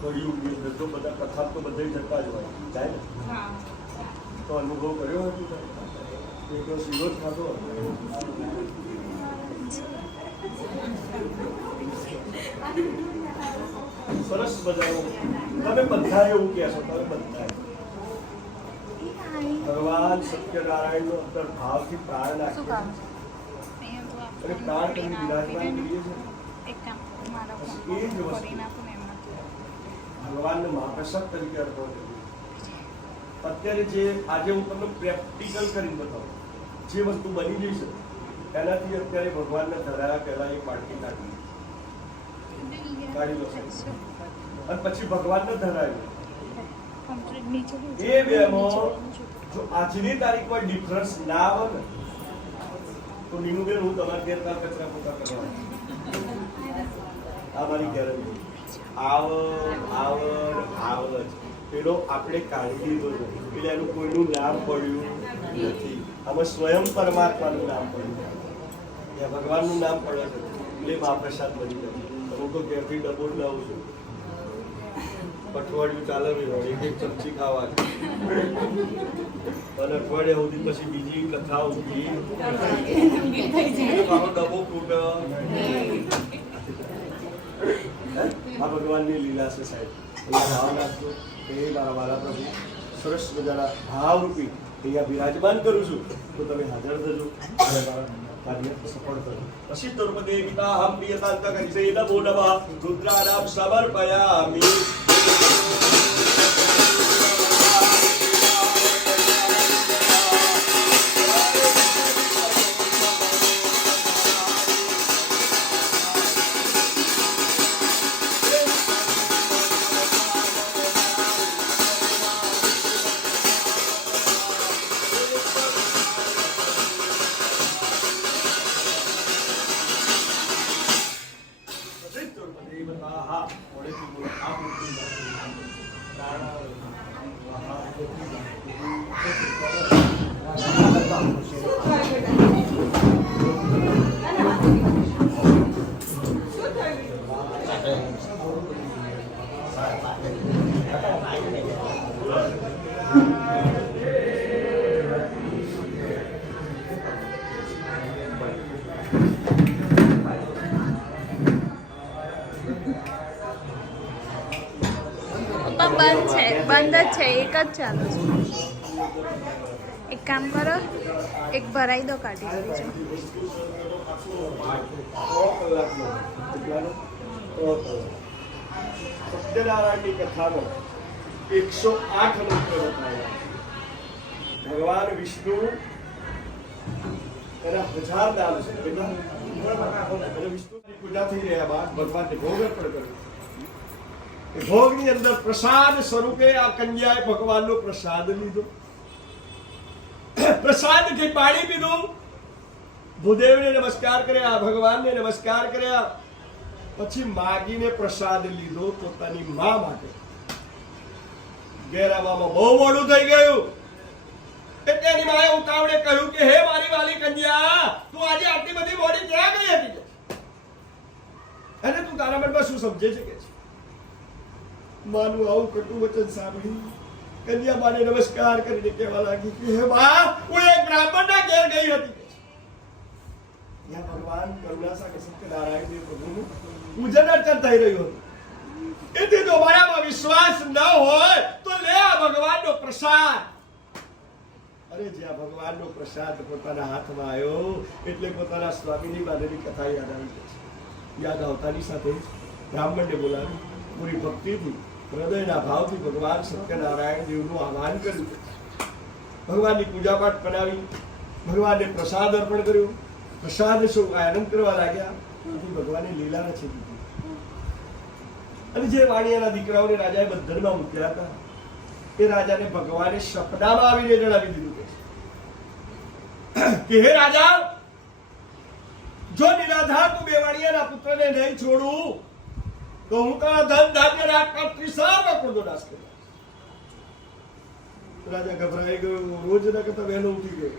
કળિયુગની અંદર તો બધા કથા તો બધે જતા જ હોય જાય ને. તો અનુભવ કર્યો હતો એક સીધો જ ખાતો સરસ બજારો. તમે બધા એવું કહેશો, તમે બધા ભગવાન સત્યનારાયણ નો અંદર ભાવથી પ્રાણ નાખે અને પ્રાણ કરી વિરાજમાન કરીએ છીએ. એ જ વસ્તુ ભગવાનને મહાપ્રસાદ તરીકે અર્પણ કર્યું. અત્યારે જે આજે હું તમને પ્રેક્ટિકલ કરીને બતાવું, જે વસ્તુ બની જઈ છે એનાથી અત્યારે ભગવાનને ધરાયા પહેલા એક વાટકી કાઢી લો અને પછી ભગવાનને ધરાવ્યું. એ બેમાં જો આજની તારીખમાં ડિફરન્સ ના આવે ને તો નીનુબેન હું તમારે ઘેર કાલ કચરા પોતા કરવા આ મારી ગેરંટી. આવડ પેલો આપણે કાઢી લીધો છે એટલે એનું કોઈનું નામ પડ્યું નથી. આમાં સ્વયં પરમાત્માનું નામ પડ્યું, ત્યાં ભગવાનનું નામ પડે છે એટલે મહાપ્રસાદ બની જાય. હું તો ઘેરથી ડબો જ લાવું છું, અઠવાડિયું ચાલે એક એક ચમચી ખાવાની અને અઠવાડિયા સુધી પછી બીજી કથા ઉઠી મારો ડબો ફૂટ. આ ભગવાનની લીલા છે સાહેબ. અહીંયા ભાવ નાખજો એ મારા વાલા પ્રભુ સરસ મજાના ભાવરૂપી અહીંયા બિરાજમાન કરું છું તો તમે હાજર થજો અને મારા કાર્ય સફળ કરો. પછી તરુપદે ગીતા હમ પ્રિયતાંત કરી છે નમો નમઃ રુદ્રાનામ સમર્પયામિ. બંધ જ છે, એક જ ચાલુ છે. એક કામ કરો, એક ભરાઈ દો, કાઢી દેજો. સત્યનારાયણની કથાનો 108 મંત્ર બતાવ્યા. ભગવાન વિષ્ણુ એના 1000 નામ છે. વિષ્ણુની પૂજા થઈ રહ્યા બાદ ભગવાનને ભોગ અર્પણ કર્યો. ભોગની અંદર પ્રસાદ સ્વરૂપે આ કન્યાએ ભગવાનનો પ્રસાદ લીધો. પ્રસાદથી પાણી પીધું, ભૂદેવને નમસ્કાર કર્યા, ભગવાનને નમસ્કાર કર્યા, પછી માગીને પ્રસાદ લીધો પોતાની મા માટે. ઘેર આવવામાં બહુ મોડું થઈ ગયું એટલે એની માએ ઉતાવળે કહ્યું કે હે મારી વાલી કન્યા, તું આજે આટલી બધી મોડી ક્યાં ગઈ હતી? અને તું તારા મનમાં શું સમજે છે કે માનું આવું કટુ વચન સાંભળી કન્યા માને નમસ્કાર કરીને કહેવા લાગી કે હે બા, હું એક બ્રાહ્મણના ઘેર ગઈ હતી. ત્યાં ભગવાન કરુણાસાગર સત્યનારાયણ દેવ પ્રભુનું પૂજન અર્ચન થઈ રહ્યું હતું. એથી જો મારામાં વિશ્વાસ ન હોય તો લે આ ભગવાનનો પ્રસાદ. અરે જ્યાં ભગવાનનો પ્રસાદ પોતાના હાથમાં આવ્યો એટલે પોતાના સ્વામીની બાંધેલી કથા યાદ આવી ગઈ. યાદ આવતાની સાથે બ્રાહ્મણને બોલાવી પૂરી ભક્તિથી હૃદયના ભાવથી ભગવાન સત્યનારાયણ દેવનું આહ્વાન કર્યું. ભગવાનની પૂજા પાઠ કરાવી, ભગવાનને પ્રસાદ અર્પણ કર્યું. પ્રસાદ સૌ આનંદ કરવા લાગ્યા. ભગવાને લીલા રચી દીધી. અને જે વાણિયાના દીકરાઓને રાજાએ બંધનમાં મૂક્યા હતા એ રાજાને ભગવાને સપનામાં આવીને જણાવી દીધું કે હે રાજા, જો નિરાધાર તું બે વાણિયાના પુત્રને નહીં છોડું તો હું તારા ધન ધાન્ય રાજપાટની સર્વ ક્રોધો નાશ કરીશ. રાજા ગભરાઈ ગયો, રોજ ના કરતા વહેલો ઉઠી ગયો.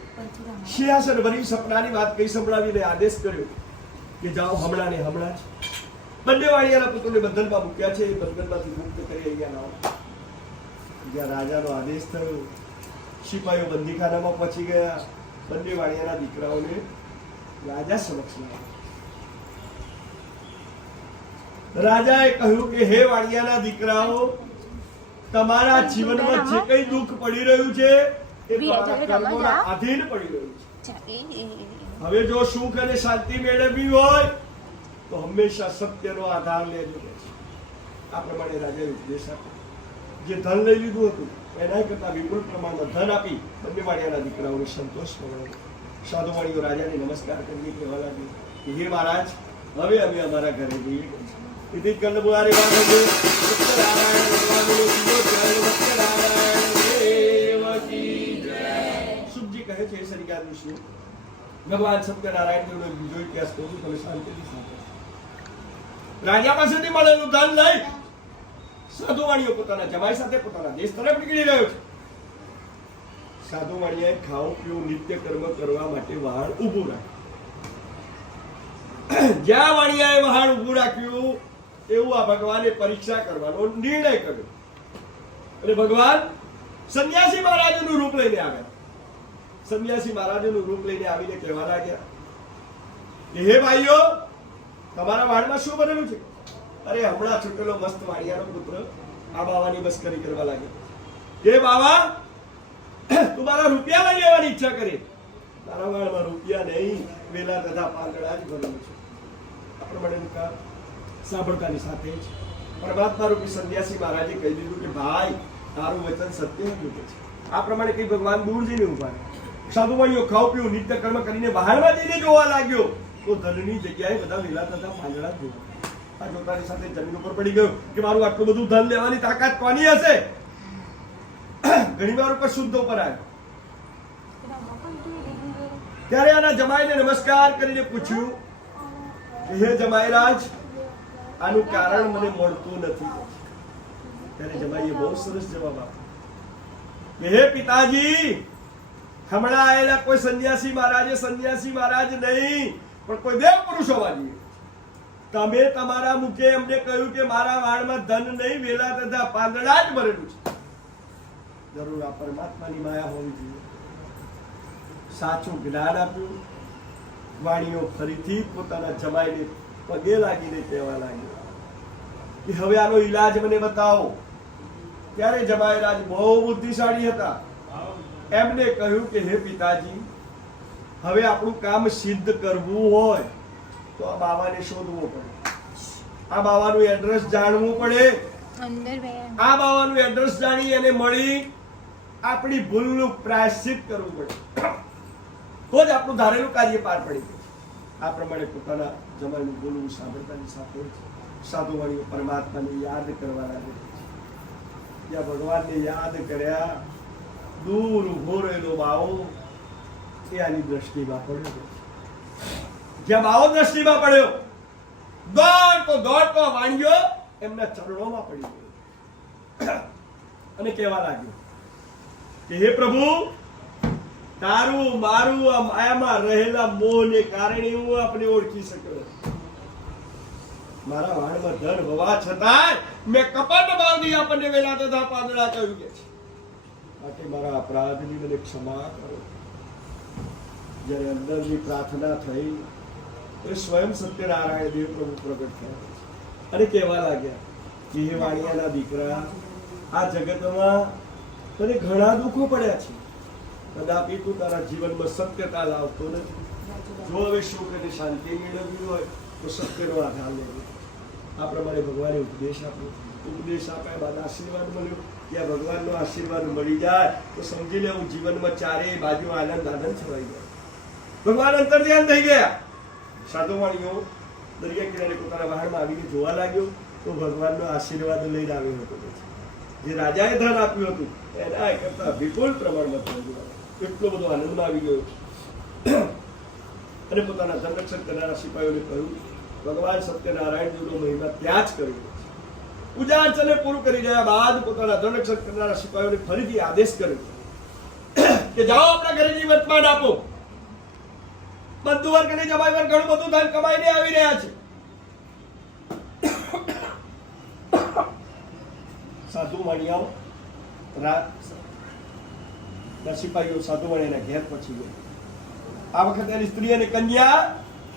સિંહાસન ભરી સપનાની વાત કઈ સંભળાવીને આદેશ કર્યો કે જાઓ હમણાં ને હમણાં જ બંને વાણિયાના પુત્રોને બંધનમાં મૂક્યા છે, એ બંધનમાંથી મુક્ત કરી અહીંયા લાવો. જ્યાં રાજાનો આદેશ થયો, સિપાહીઓ બંદીખાનામાં પહોંચી ગયા. બંને વાણિયાના દીકરાઓને રાજા સમક્ષ લાવ્યા. રાજાએ કહ્યું કે હે વાણિયાના દીકરાઓ, તમારા જીવનમાં જે કઈ દુઃખ પડી રહ્યું છે એ તમારા કર્મોના આધીન પડી રહ્યું છે. હવે જો સુખ અને શાંતિ મેળવવી હોય તો હંમેશા સત્યનો આધાર લેજો કે છે. આ પ્રમાણે રાજાએ ઉપદેશ આપ્યો. જે ધન લઈ લીધું હતું એના કરતા વિપુલ પ્રમાણમાં ધન આપી બંને વાડિયાના દીકરાઓને સંતોષ કરાવ્યો. સાધુ વાળીઓ રાજાને નમસ્કાર કરીને કહેવા લાગી કે હે મહારાજ, હવે અમે અમારા ઘરે જઈએ. ઇતિ કંદમુરારી વાંધો સત્યનારાયણ ભગવાનનો જીવો જય સત્યનારાયણ દેવ કી જય. સુખજી કહે છે સરિકા ઋષિ, ભગવાન સત્યનારાયણ દેવનો બીજો ઇતિહાસ કહું છું, તમે શાંતિથી સાંભળો. રાજા પાસેથી મળેલું ધન લઈ સાધુ વાણીઓ પોતાના જમાઈ સાથે પોતાના દેશ તરફ નીકળી રહ્યો છે. સાધુ વાણીએ ખાવું પીવું નિત્ય કર્મ કરવા માટે વહાણ ઊભું રાખ્યું. જ્યાં વાણિયાએ વહાણ ઊભું રાખ્યું એવું આ ભગવાને પરીક્ષા કરવાનો નિર્ણય કર્યો અને ભગવાન સંન્યાસી મહારાજનું રૂપ લઈને આવ્યા. સંન્યાસી મહારાજનું રૂપ લઈને આવીને કહેવા લાગ્યા કે હે ભાઈઓ, તમારા વાણમાં શું બનેલું છે? અરે હમણાં છૂટેલો મસ્ત વાણિયાનો પુત્ર આ બાવાની મસ્કરી કરવા લાગ્યો. હે બાવા, તું મારા રૂપિયા લઈ લેવાની ઈચ્છા કરી. તારા વાળમાં રૂપિયા નહીં, વેલા તથા પાંદડા જ ભરેલું છે. આ પ્રમાણેનું કામ સાંભળતાની સાથે જ પરમાત્મા રૂપી સંન્યાસી મહારાજે કહી દીધું કે ભાઈ, તારું વચન સત્ય છે. આ પ્રમાણે કઈ ભગવાન દૂર જઈને ઉભા. સાધુ વાણીઓ ખાવ પીવું નિત્ય કર્મ કરીને બહારમાં જઈને જોવા લાગ્યો તો ધનની જગ્યાએ બધા વેલા તથા પાંદડા જ જોવા. આ જોતાની સાથે જમીન ઉપર પડી ગયો કે મારું આટલું બધું ધન લેવાની તાકાત કોની હશે? ઘણી વાર ઉપર શુદ્ધ ઉપર આવ્યો. ત્યારે આના જમાઈને નમસ્કાર કરીને પૂછ્યું કે હે જમાઈરાજ, આનું કારણ મને મળતું નથી. ત્યારે જમાઈએ બહુ સરસ જવાબ આપ્યો કે હે પિતાજી, હમણાં આયેલા કોઈ સંન્યાસી મહારાજ નહીં પણ કોઈ દેવ પુરુષ હોવા જોઈએ. તમે તમારા મુખે એમને કહ્યું કે મારા વાળમાં ધન નહીં, વેલા તથા પાંદડા જ ભરેલું છે. જરૂર આ પરમાત્માની માયા હોવી જોઈએ. સાચું જ્ઞાન આપ્યું. વાણીઓ ફરીથી પોતાના જમાઈને પગે લાગીને કહેવા લાગ્યો કે હવે આનો ઈલાજ મને બતાવો. ત્યારે જમાઈરાજ બહુ બુદ્ધિશાળી હતા. એમને કહ્યું કે હે પિતાજી, હવે આપણું કામ સિદ્ધ કરવું હોય તો આ બાવાને શોધવો પડે. આ બાવાનું એડ્રેસ જાણવું પડે. આ બાવાનું એડ્રેસ જાણી અને મળી આપણી ભૂલનું પ્રાયશ્ચિત કરવું પડે, તો જ આપણું ધારેલું કાર્ય પાર પડી જાય. આ પ્રમાણે પોતાના જમાઈનું બોલવું સાંભળતાની સાથે સાધુ વાણીઓ પરમાત્માને યાદ કરવા લાગે. જ્યાં ભગવાનને યાદ કર્યા, દૂર ઉભો રહેલો બાવો એ આની દ્રષ્ટિમાં પડ્યો. જ્યાં બાવો દ્રષ્ટિમાં પડ્યો, દોડતો વાણિયો એમના ચરણોમાં પડી ગયો અને કહેવા લાગ્યો કે હે પ્રભુ, તારું મારું આ માયામાં રહેલા મોહને કારણે હું આપને ઓળખી શક્યો. મારા વાણમાં ધન હોવા છતાં મેં કપટ બાંધી આપણને વેલા તથા પાંદડા કહ્યું કે છે. માટે મારા અપરાધની મને ક્ષમા કરો. જ્યારે અંદરની પ્રાર્થના થઈ એ સ્વયં સત્યનારાયણ દેવ પ્રભુ પ્રગટ થયા અને કહેવા લાગ્યા કે હે વાણિયાના દીકરા, આ જગતમાં તને ઘણા દુઃખો પડ્યા છે, કદાપી તું તારા જીવનમાં સત્યતા લાવતો નથી. જો હવે સુખ અને શાંતિ મેળવવી હોય તો સત્યનો આધાર લેવો. આ પ્રમાણે ભગવાને ઉપદેશ આપ્યો. ઉપદેશ આપ્યા બાદ આશીર્વાદ મળ્યો. ત્યાં ભગવાનનો આશીર્વાદ મળી જાય તો સમજી લેવું જીવનમાં ચારેય બાજુ આનંદ છવાઈ જાય. ભગવાન અંતર્ધ્યાન થઈ ગયા. સાધુ વાણીઓ દરિયા કિનારે પોતાના વહાણમાં આવીને જોવા લાગ્યો તો ભગવાનનો આશીર્વાદ લઈને આવ્યો હતો. જે રાજાએ ધન આપ્યું હતું એના કરતા વિપુલ પ્રમાણમાં ધન એટલો બધો આનંદમાં આવી ગયો અને પોતાના ધનરક્ષણ કરનારા સિપાહીઓને કહ્યું ભગવાન સત્યનારાયણ દેવનો મહિમા ત્યાં જ કર્યો. પૂજા અર્ચને પૂરું કરી રહ્યા બાદ પોતાના ધનરક્ષણ કરનારા સિપાહીઓને ફરીથી આદેશ કર્યો કે જાઓ આપણા ઘરેથી વર્તમાન આપો. બંધુ વર્ગ અને જમાઈ વર્ગ ઘણું બધું ધન કમાઈને આવી રહ્યા છે. સાધુ વાણિયાઓ સિપાહીઓ સાધુ વાણિયાના ઘેર પહોંચી ગયા. આ વખતે એની સ્ત્રી અને કન્યા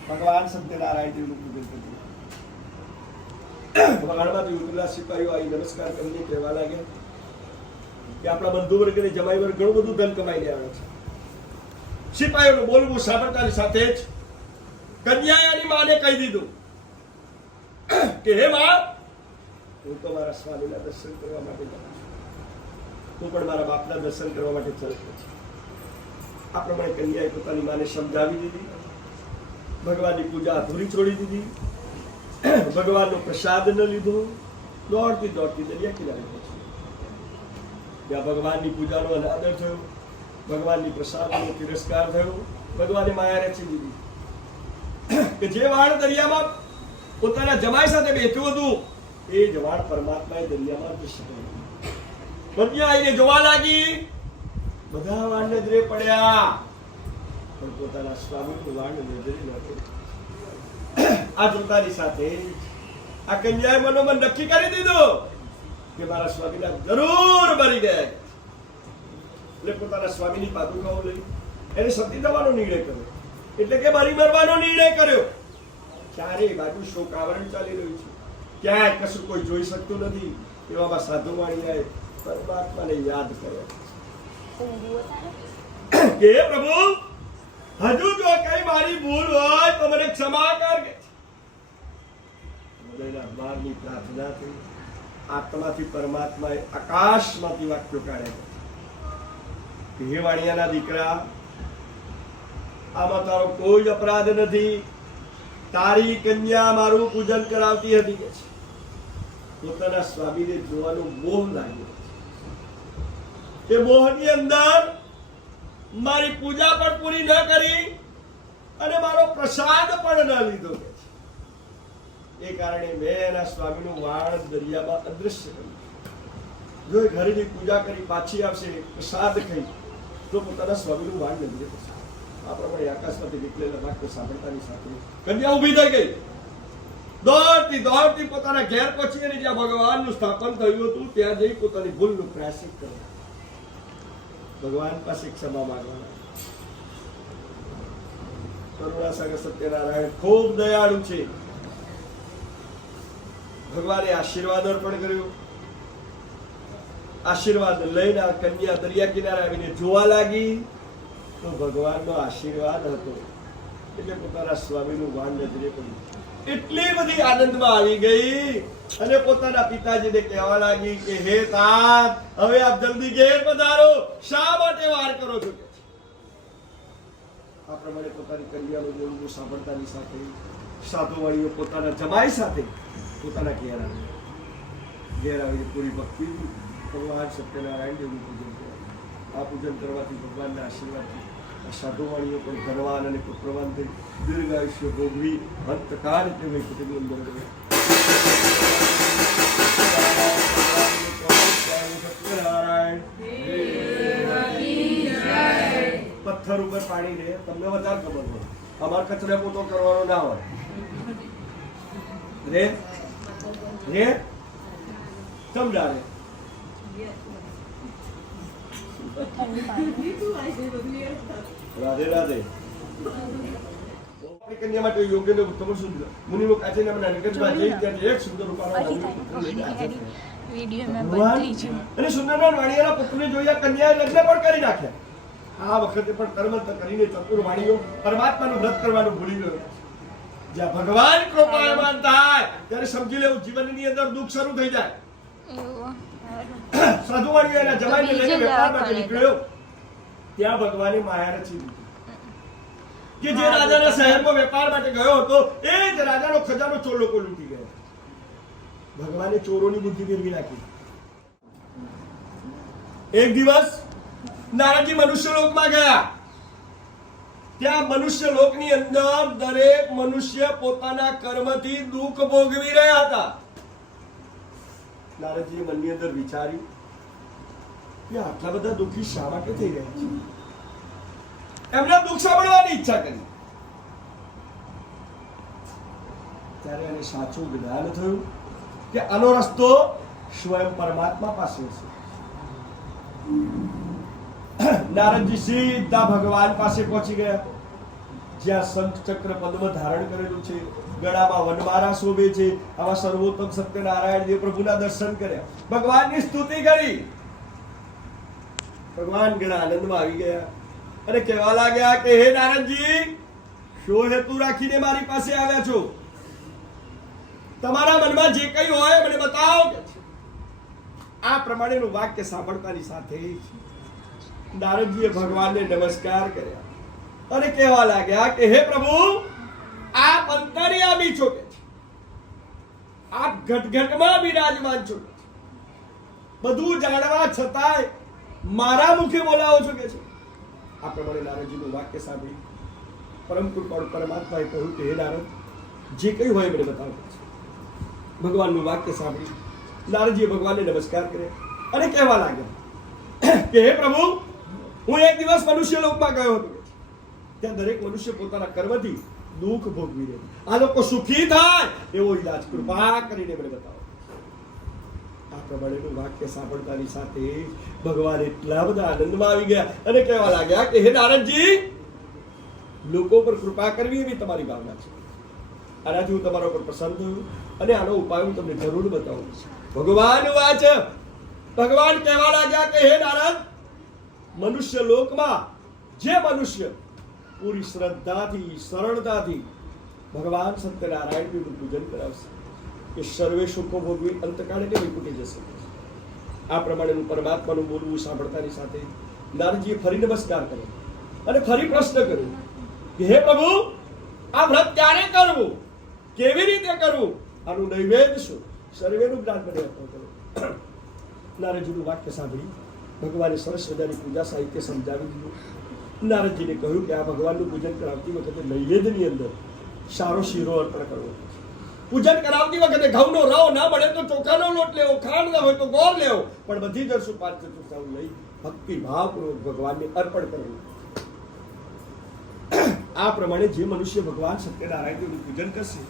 ભગવાન સત્યનારાયણ દેવનું પૂજન કર્યું. વહાણમાંથી ઉતરેલા સિપાહીઓ આવી નમસ્કાર કરીને કહેવા લાગ્યા કે આપણા બંધુ વર્ગ અને જમાઈ વર્ગ ઘણું બધું ધન કમાઈને આવે છે. સિપાહીઓનું બોલવું સાંભળતાની સાથે જ કન્યાએ એની માને કહી દીધું કે હે માં, હું તો મારા સ્વામીના દર્શન કરવા માટે જાઉં છું, હું પણ મારા બાપના દર્શન કરવા માટે ચાલતો છું. આ પ્રમાણે કન્યાએ પોતાની માને સમજાવી દીધી, ભગવાનની પૂજા અધૂરી છોડી દીધી, ભગવાનનો પ્રસાદ ન લીધો, દોડતી દોડતી દરિયા કિનારે પહોંચી. ત્યાં ભગવાનની પૂજાનો અનાદર થયો, ભગવાનની પ્રસાદનો તિરસ્કાર થયો, ભગવાને માયા રચી દીધી કે જે વાણ દરિયામાં પોતાના જમાઈ સાથે બેઠું હતું એ જવાણ પરમાત્માએ દરિયામાં દૃશ્ય કર્યું. બધા આવીને જોવા લાગી, બધા વાણ નજરે પડ્યા, પણ પોતાના સ્વામીનું વાણ નજરે ન પડ્યું. આ જોતાની સાથે આ કન્યાએ મનોમન નક્કી કરી દીધું કે મારા સ્વામીના જરૂર મરી ગયા. એટલે પોતાના સ્વામીની પાદુકાઓ લઈ એને સતી થવાનો નિર્ણય કર્યો, એટલે કે મરી મરવાનો નિર્ણય કર્યો. ચારે બાજુ શોક આવરણ ચાલી રહ્યું છે, ક્યાંય કશું કોઈ જોઈ શકતું નથી. એવામાં સાધુ વાણિયાએ પરમાત્માને યાદ કર્યો કે હે પ્રભુ, હજુ જો કઈ મારી ભૂલ હોય તો મને ક્ષમા કર. હૃદયના દ્વારની પ્રાર્થના થઈ, આત્માથી પરમાત્માએ આકાશમાંથી વાક્યો કાઢ્યા કે હે વાણિયાના દીકરા, આમાં તારો કોઈ અપરાધ નથી. તારી કન્યા મારું પૂજન કરાવતી હતી કે છે, પોતાના સ્વામીને જોવાનો મોહ લાગ્યો. એ મોહની અંદર મારી પૂજા પણ પૂરી ન કરી અને મારો પ્રસાદ પણ ન લીધો કે છે. એ કારણે મેં એના સ્વામીનું વાણ દરિયામાં અદૃશ્ય કર્યું. જો એ ઘરેની પૂજા કરી પાછી આવશે, પ્રસાદ ખાઈ, તો પોતાના સ્વામીનું વાણ નજરે થશે. આ પ્રમાણે આકાશમાંથી નીકળેલા વાક્ય સાંભળતાની સાથે કન્યા ઊભી થઈ ગઈ. દોડતી દોડતી પોતાના ઘેર પહોંચી અને જ્યાં ભગવાનનું સ્થાપન થયું હતું ત્યાં જઈ પોતાની ભૂલનું પ્રાયશ્ચિત કર્યું, ભગવાન પાસે ક્ષમા માંગવાના. કરુણાસાગર સત્યનારાયણ ખૂબ દયાળુ છે. ભગવાને આશીર્વાદ અર્પણ કર્યો. આશીર્વાદ લઈને આ કન્યા દરિયા કિનારે આવીને જોવા લાગી તો ભગવાનનો આશીર્વાદ હતો, એટલે પોતાના સ્વામીનું વાણ નજરે પડ્યું. એટલી બધી આનંદમાં આવી ગઈ અને પોતાના પિતાજીને કહેવા લાગી કે હે તાત, હવે આપ જલ્દી ઘેર પધારો, શા માટે વાર કરો છો? આ પ્રમાણે પોતાની કન્યાનું બોલવું સાંભળતાની સાથે સાધુ વાળીઓ પોતાના જમાઈ સાથે પોતાના ઘેર આવી. ઘેર આવીને પૂરી ભક્તિ ભગવાન સત્યનારાયણ દેવનું પૂજન કર્યું. આ પૂજન કરવાથી ભગવાનના આશીર્વાદથી સાધુ વાળીઓ પણ ધનવાન અને પુત્રવાન થઈ દીર્ઘાયુષ્ય ભોગવી અંતકાળ તે વૈકુંઠની અંદર ગયા. પથ્થર ઉપર પાણી રહે, તમને વધારે ખબર હોય. અમારે કચરા પોતો કરવાનો ના હોય. રે રે સમજાવે. રાધે રાધે. કન્યા માટે યોગ્ય ને ઉત્તમ સુંદર મુનિનો કાચીને મને નિકટમાં જઈ ત્યાં એક સુંદર રૂપાળો અને સુંદરના વાણિયાના પુત્રને જોયા કન્યાએ લગ્ન પણ કરી નાખ્યા. આ વખતે પણ કર્મ કરીને ચતુર વાણીઓ પરમાત્માનું વ્રત કરવાનું ભૂલી ગયો. જ્યાં ભગવાન કૃપાયમાન થાય ત્યારે સમજી લેવું જીવનની અંદર દુઃખ શરૂ થઈ જાય. સાધુ વાણીઓ એના જમાઈને લઈને વેપાર માટે નીકળ્યો. ત્યાં ભગવાને માયા રચી દીધી કે જે રાજાના શહેરમાં વેપાર માટે ગયો હતો એ જ રાજાનો ખજાનો ચોર લોકો લૂંટી ગયા. ભગવાને ચોરોની બુદ્ધિ ફેરવી નાખી. એક દિવસ નારદજી મનુષ્ય લોકમાં ગયા. ત્યાં મનુષ્ય લોકની અંદર દરેક મનુષ્ય પોતાના કર્મથી દુઃખ ભોગવી રહ્યા હતા. નારદજીએ મનની અંદર વિચાર્યું કે આટલા બધા દુઃખી શા માટે થઈ રહ્યા છે? એમને દુઃખ સાંભળવાની ઈચ્છા કરી. ત્યારે એને સાચું જ્ઞાન થયું કે આનો રસ્તો સ્વયં પરમાત્મા પાસે છે. નારદજી સીધા ભગવાન પાસે પહોંચી ગયા, જ્યાં શંખ ચક્ર પદ્મ ધારણ કરેલું છે, ગળામાં વનમાળા શોભે છે. આવા સર્વોત્તમ સત્યનારાયણ દેવ પ્રભુના દર્શન કર્યા, ભગવાનની સ્તુતિ કરી. ભગવાન ઘણા આનંદમાં આવી ગયા અને કહેવા લાગ્યા કે હે નારદજી, શો હેતુ રાખીને મારી પાસે આવ્યા છો? તમારા મનમાં જે કંઈ હોય મને બતાવો કે છે. આ પ્રમાણેનું વાક્ય સાંભળતાની સાથે નારદજીએ ભગવાનને નમસ્કાર કર્યા અને કહેવા લાગ્યા કે હે પ્રભુ, આપ અંતર્યામી છો કે છે. આપ ઘટઘટમાં બિરાજમાન છો. બધું જાણવા છતાંય મારા મુખે બોલાવો છો કે છે. આ પ્રમાણે નારદજીનું વાક્ય સાંભળી પરમ કૃપાળુ પરમાત્માએ કહ્યું કે હે નારદ, જે કંઈ હોય મને બતાવો. ભગવાનનું વાક્ય સાંભળી નારદજીએ ભગવાનને નમસ્કાર કર્યા અને કહેવા લાગ્યા કે હે પ્રભુ, હું એક દિવસ મનુષ્ય લોકમાં ગયો હતો. ત્યાં દરેક મનુષ્ય પોતાના કર્મથી દુઃખ ભોગવી રહ્યો. આ લોકો સુખી થાય એવો ઈલાજ કૃપા કરીને મને બતાવો. આ પ્રમાણેનું વાક્ય સાંભળતાની સાથે ભગવાન એટલા બધા આનંદમાં આવી ગયા અને કહેવા લાગ્યા કે હે નારદજી, લોકો પર કૃપા કરવી એવી તમારી ભાવના છે. આનાથી હું તમારા ઉપર પ્રસન્ન થયું અને આનો ઉપાય હું તમને જરૂર બતાવું. ભગવાન વાચ, ભગવાન કહેવા લાગ્યા કે હે નારદ, મનુષ્ય લોકમાં જે મનુષ્ય પૂરી શ્રદ્ધાથી સરળતાથી ભગવાન સત્યનારાયણનું પૂજન કરાવશે એ સર્વે સુખો ભોગવી અંતકાળે કે વિકુટી જશે. આ પ્રમાણેનું પરમાત્માનું બોલવું સાંભળતાની સાથે નારદજીએ ફરી નમસ્કાર કર્યો અને ફરી પ્રશ્ન કર્યો કે હે પ્રભુ, આ વ્રત ક્યારે કરવું, કેવી રીતે કરવું, આનું નૈવેદ્ય શું, સર્વેનું જ્ઞાન મને અર્પણ કરો. નારદજીનું વાક્ય સાંભળી ભગવાને સરસ મજાની પૂજા સાહિત્ય સમજાવી દીધું. નારદજીને કહ્યું કે આ ભગવાનનું પૂજન કરાવતી વખતે નૈવેદ્યની અંદર સારો શીરો અર્પણ કરવો. પૂજન કરાવતી વખતે ઘઉંનો રવ ના મળે તો ચોખાનો લોટ લેવો, ખાંડ ના હોય તો ગોળ લેવો, પણ બધી જ પાંચ ચતુર્થાઓ લઈ ભક્તિ ભાવપૂર્વક ભગવાનને અર્પણ કરવું. આ પ્રમાણે જે મનુષ્ય ભગવાન સત્યનારાયણનું પૂજન કરશે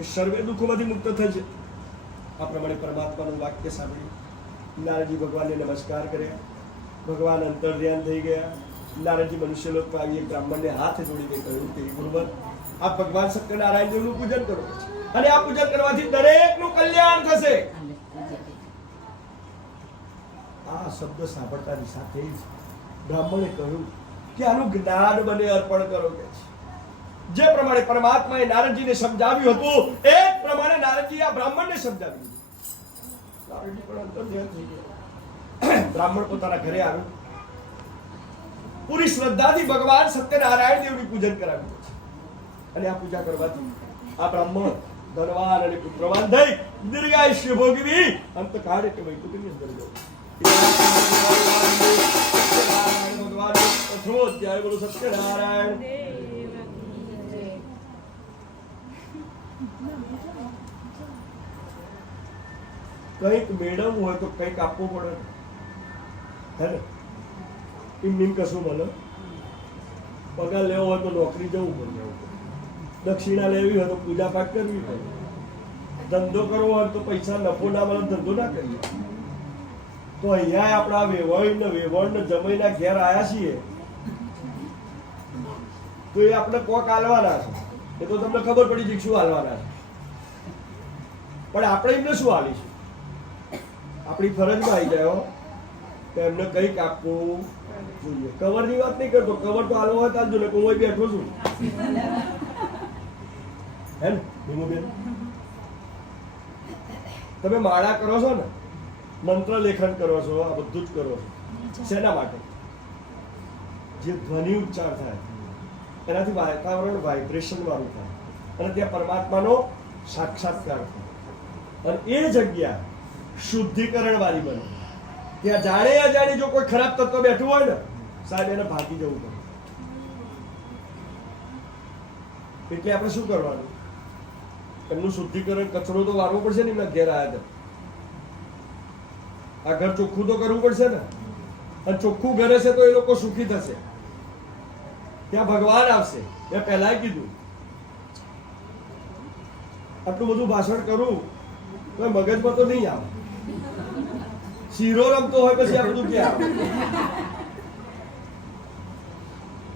એ સર્વે દુઃખોમાંથી મુક્ત થશે. આ પ્રમાણે પરમાત્માનું વાક્ય સાંભળી નારદજી ભગવાનને નમસ્કાર કર્યા. ભગવાન અંતર્ધ્યાન થઈ ગયા. નારદજી મનુષ્ય લોકમાં આવી એક બ્રાહ્મણને હાથ જોડીને કહ્યું કે ગુરુવર, આપ ભગવાન સત્યનારાયણજીનું પૂજન કરો અને આ પૂજન કરવાથી દરેકનું કલ્યાણ થશે. આ શબ્દ સાંભળતાની સાથે જ બ્રાહ્મણે કહ્યું કે આનું જ્ઞાન મને અર્પણ કરો કે છે. જે પ્રમાણે પરમાત્માએ નારદજીને સમજાવ્યું હતું એ પ્રમાણે નારદજી આ બ્રાહ્મણને સમજાવી દીધું. નારદજી પણ અંતર્ધ્યાન થઈ ગયા. બ્રાહ્મણ પોતાના ઘરે આવ્યો. પૂરી શ્રદ્ધાથી ભગવાન સત્યનારાયણ દેવનું પૂજન કરાવ્યું છે અને આ પૂજા કરવાથી આ બ્રાહ્મણ ધનવાન અને પુત્રવાન થઈ દીર્ઘાયુષ્ય ભોગવી અંતકાળ એટલે વૈકુંઠની અંદર જવું. ભગવાન પ્રથમો અધ્યાય બોલો સત્યનારાયણ. કંઈક મેળવવું હોય તો કંઈક આપવું પડે હે ને. એમ કશું મળે. પગાર લેવો હોય તો નોકરી જવું પડે, દક્ષિણા લેવી હોય તો પૂજા પાઠ કરવી પડે, ધંધો કરવો હોય તો પૈસા નફો ના મળે ધંધો ના કરીએ. તો અહીંયા આપણા વેવણ જમાઈના ઘેર આવ્યા છીએ તો એ આપણે કોક હાલવાના છે. એ તો તમને ખબર પડી જશે શું હાલવાના છે, પણ આપણે એમને શું હાલીશું? આપણી ફરજમાં આવી જાય કે એમને કંઈક આપવું જોઈએ. કવરની વાત નહીં કરતો, કવર તો હાલવો હોય તાજો ને હું બેઠો છું હે ને ભીમુબેન. તમે માળા કરો છો ને, મંત્ર લેખન કરો છો, આ બધું જ કરો છો શેના માટે? જે ધ્વનિ ઉચ્ચાર થાય એનાથી વાતાવરણ વાઇબ્રેશન વાળું થાય અને ત્યાં પરમાત્માનો સાક્ષાત્કાર થાય અને એ જગ્યા શુદ્ધિકરણ વાળી બને. ત્યાં જાણે અજાણે જો કોઈ ખરાબ તત્વ બેઠું હોય ને સાહેબ એને ભાગી જવું પડે. એટલે આપણે શું કરવાનું? એમનું શુદ્ધિકરણ, કચરો તો વારવો પડશે ને. એમના ઘેર આવ્યા હતા, આ ઘર ચોખ્ખું તો કરવું પડશે ને. અને ચોખ્ખું ઘર હશે તો એ લોકો સુખી થશે. ત્યાં ભગવાન આવશે. મેં પહેલા કીધું આટલું બધું ભાષણ કરું તો મગજમાં તો નહીં આવે. શીરો રમતો હોય પછી આ બધું ક્યાં આવે?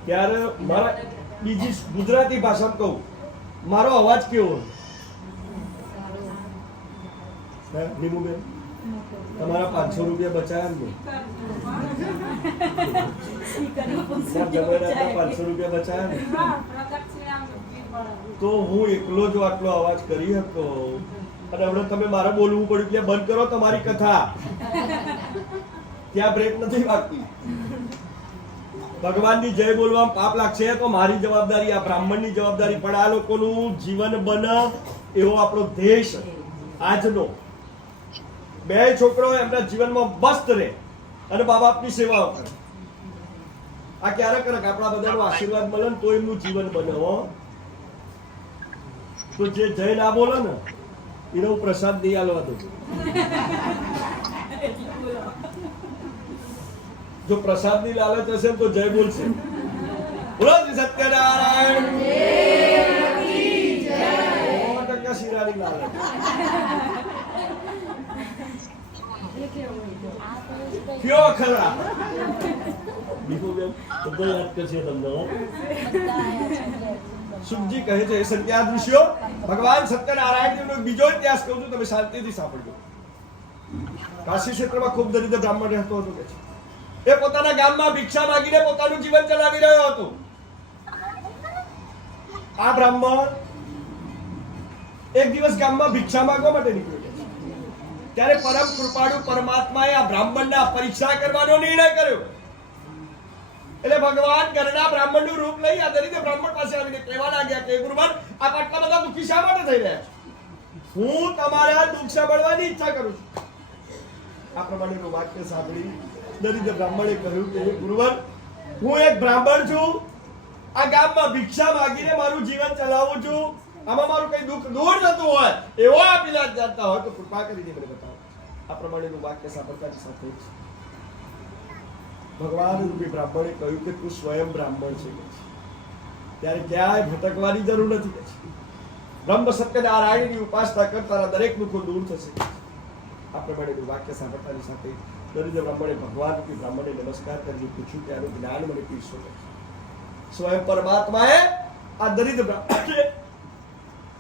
ત્યારે મારા બીજી ગુજરાતી ભાષા કહું, મારો અવાજ કેવો? નીમુબેન તમારા 500 રૂપિયા બચાયા ને? 500 રૂપિયા બચાયા ને? તો હું એકલો જો આટલો અવાજ કરી શકો અને હમણાં તમે મારે બોલવું પડ્યું કે બંધ કરો તમારી કથા, ત્યાં બ્રેક નથી વાગતી. ભગવાનની જય બોલવામાં પાપ લાગશે તો મારી જવાબદારી, આ બ્રાહ્મણની જવાબદારી, પણ આ લોકોનું જીવન બને એવો આપણો દેશ આજનો. બે છોકરો એમના જીવનમાં મસ્ત રહે અને મા બાપની સેવાઓ કરે. આ ક્યારે કરે? આપણા બધાનો આશીર્વાદ મળે ને તો એમનું જીવન બને. હો તો જે જય ના બોલે ને એનો હું પ્રસાદ નહીં આલવા દઉં. જો પ્રસાદ ની લાલચ હશે તો જય બોલશે. બોલો સત્યનારાયણ શિરાની લાલચ. કયો ખરા બધા યાદ કરશે તમને. સુખજી કહે છે સંત્યા દૃશ્યો ભગવાન સત્યનારાયણ બીજો ઇતિહાસ કહું છું, તમે શાંતિથી સાંભળજો. કાશી ક્ષેત્રમાં ખૂબ દરિદ્ર બ્રાહ્મણ રહેતો હતો કે છે. એ પોતાના ગામમાં ભિક્ષા માંગીને પોતાનું જીવન ચલાવી રહ્યો હતો. આ બ્રાહ્મણ એક દિવસ ગામમાં ભિક્ષા માંગવા માટે નીકળ્યો. ત્યારે પરમ કૃપાળુ પરમાત્માએ આ બ્રાહ્મણના પરીક્ષા કરવાનો નિર્ણય કર્યો. એટલે ભગવાન ઘરના બ્રાહ્મણનું રૂપ લઈ આ દરિદ્ર બ્રાહ્મણ પાસે આવીને કહેવા લાગ્યા કે ગુરુવર, આપ આટલા બધા દુઃખી શા માટે થઈ રહ્યા છો? હું તમારા દુઃખ સાંભળવાની ઈચ્છા કરું છું. આ પ્રમાણેનું વાક્ય સાંભળી દરિદ્ર બ્રાહ્મણે કહ્યું કે ગુરુવર, હું એક બ્રાહ્મણ છું, આ ગામમાં ભિક્ષા માંગીને મારું જીવન ચલાવું છું. આમાં મારું કઈ દુઃખ દૂર થતું હોય એવો આપ ઇલાજ જાણતા હોય તો કૃપા કરીને મને બતાવો. આ પ્રમાણેનું વાક્ય સાંભળતાની સાથે ભગવાન રૂપી બ્રાહ્મણે કહ્યું કે તું સ્વયં બ્રાહ્મણ છે, ત્યારે ક્યાંય ભટકવાની જરૂર નથી કે બ્રહ્મ સત્ય નારાયણની ઉપાસના કર, તારા દરેક દુઃખો દૂર થશે. આ પ્રમાણેનું વાક્ય સાંભળતાની સાથે દરિદ્ર બ્રાહ્મણે ભગવાન રૂપી બ્રાહ્મણે નમસ્કાર કરીને પૂછ્યું કે આનું જ્ઞાન મને પીરસો. સ્વયં પરમાત્માએ આ દરિદ્ર બ્રાહ્મણને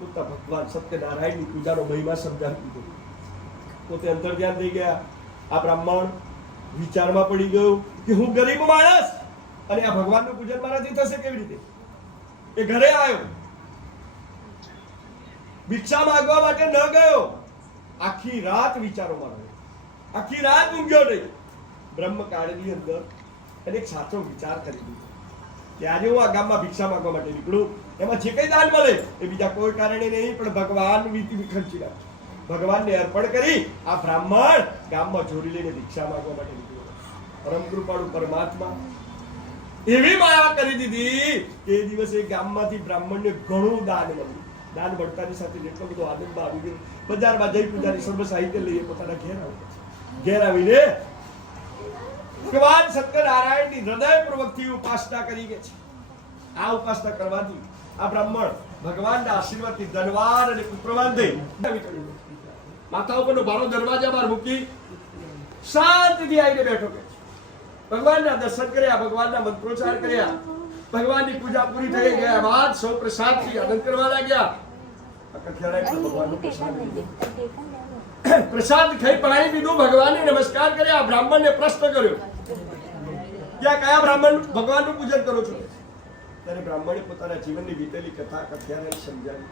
પોતા ભગવાન સત્યનારાયણની પૂજાનો મહિમા સમજાવી દીધો. પોતે અંતર્ધ્યાન થઈ ગયા. આ બ્રાહ્મણ વિચારમાં પડી ગયો કે હું ગરીબ માણસ અને આ ભગવાનનું પૂજન મારાથી થશે કેવી રીતે? એ ઘરે આવ્યો, ભિક્ષા માંગવા માટે ન ગયો. આખી રાત વિચારોમાં રહ્યો, આખી રાત ઊંઘ્યો નહીં. બ્રહ્મકાળની અંદર એને એક સાચો વિચાર કરી દીધો કે આજે હું આ ગામમાં ભિક્ષા માંગવા માટે નીકળું, એમાં જે કઈ દાન મળે એ બીજા કોઈ કારણે નહીં પણ ભગવાન વીતી ખર્ચી નાખે. ભગવાનને અર્પણ કરી આ બ્રાહ્મણ ગામમાં ચોરી લઈને ભિક્ષા માંગવા માટે નીકળ્યો. પરમ કૃપાળુ પરમાત્મા એવી માયા કરી દીધી કે એ દિવસે ગામમાંથી બ્રાહ્મણને ઘણું દાન મળ્યું. દાન મળતાની સાથે જેટલો બધો આનંદમાં આવી ગયો, બજારમાં જઈ પૂજાની સર્વ સાહિત્ય લઈએ પોતાના ઘેર આવે. ઘેર આવીને ભગવાન સત્યનારાયણની હૃદયપૂર્વકથી ઉપાસના કરી કે છે. આ ઉપાસના કરવાથી આ બ્રાહ્મણ ભગવાનના આશીર્વાદથી ધનવાન અને પુત્રવાન થઈ માથા ઉપરનો ભારો દરવાજા બહાર મૂકી શાંતિથી આવીને બેઠો કે ભગવાનના દર્શન કર્યા, ભગવાનના મંત્રોચ્ચાર કર્યા, ભગવાનની પૂજા પૂરી થઈ ગયા બાદ સૌ પ્રસાદથી આનંદ કરવા લાગ્યા. ભગવાનનો પ્રસાદ ખાઈ પાણી પીધું, ભગવાનને નમસ્કાર કર્યા. બ્રાહ્મણને પ્રશ્ન કર્યો ત્યાં કયા બ્રાહ્મણ ભગવાનનું પૂજન કરો છો? ત્યારે બ્રાહ્મણે પોતાના જીવનની વીતેલી કથા કથ્યાને સમજાવી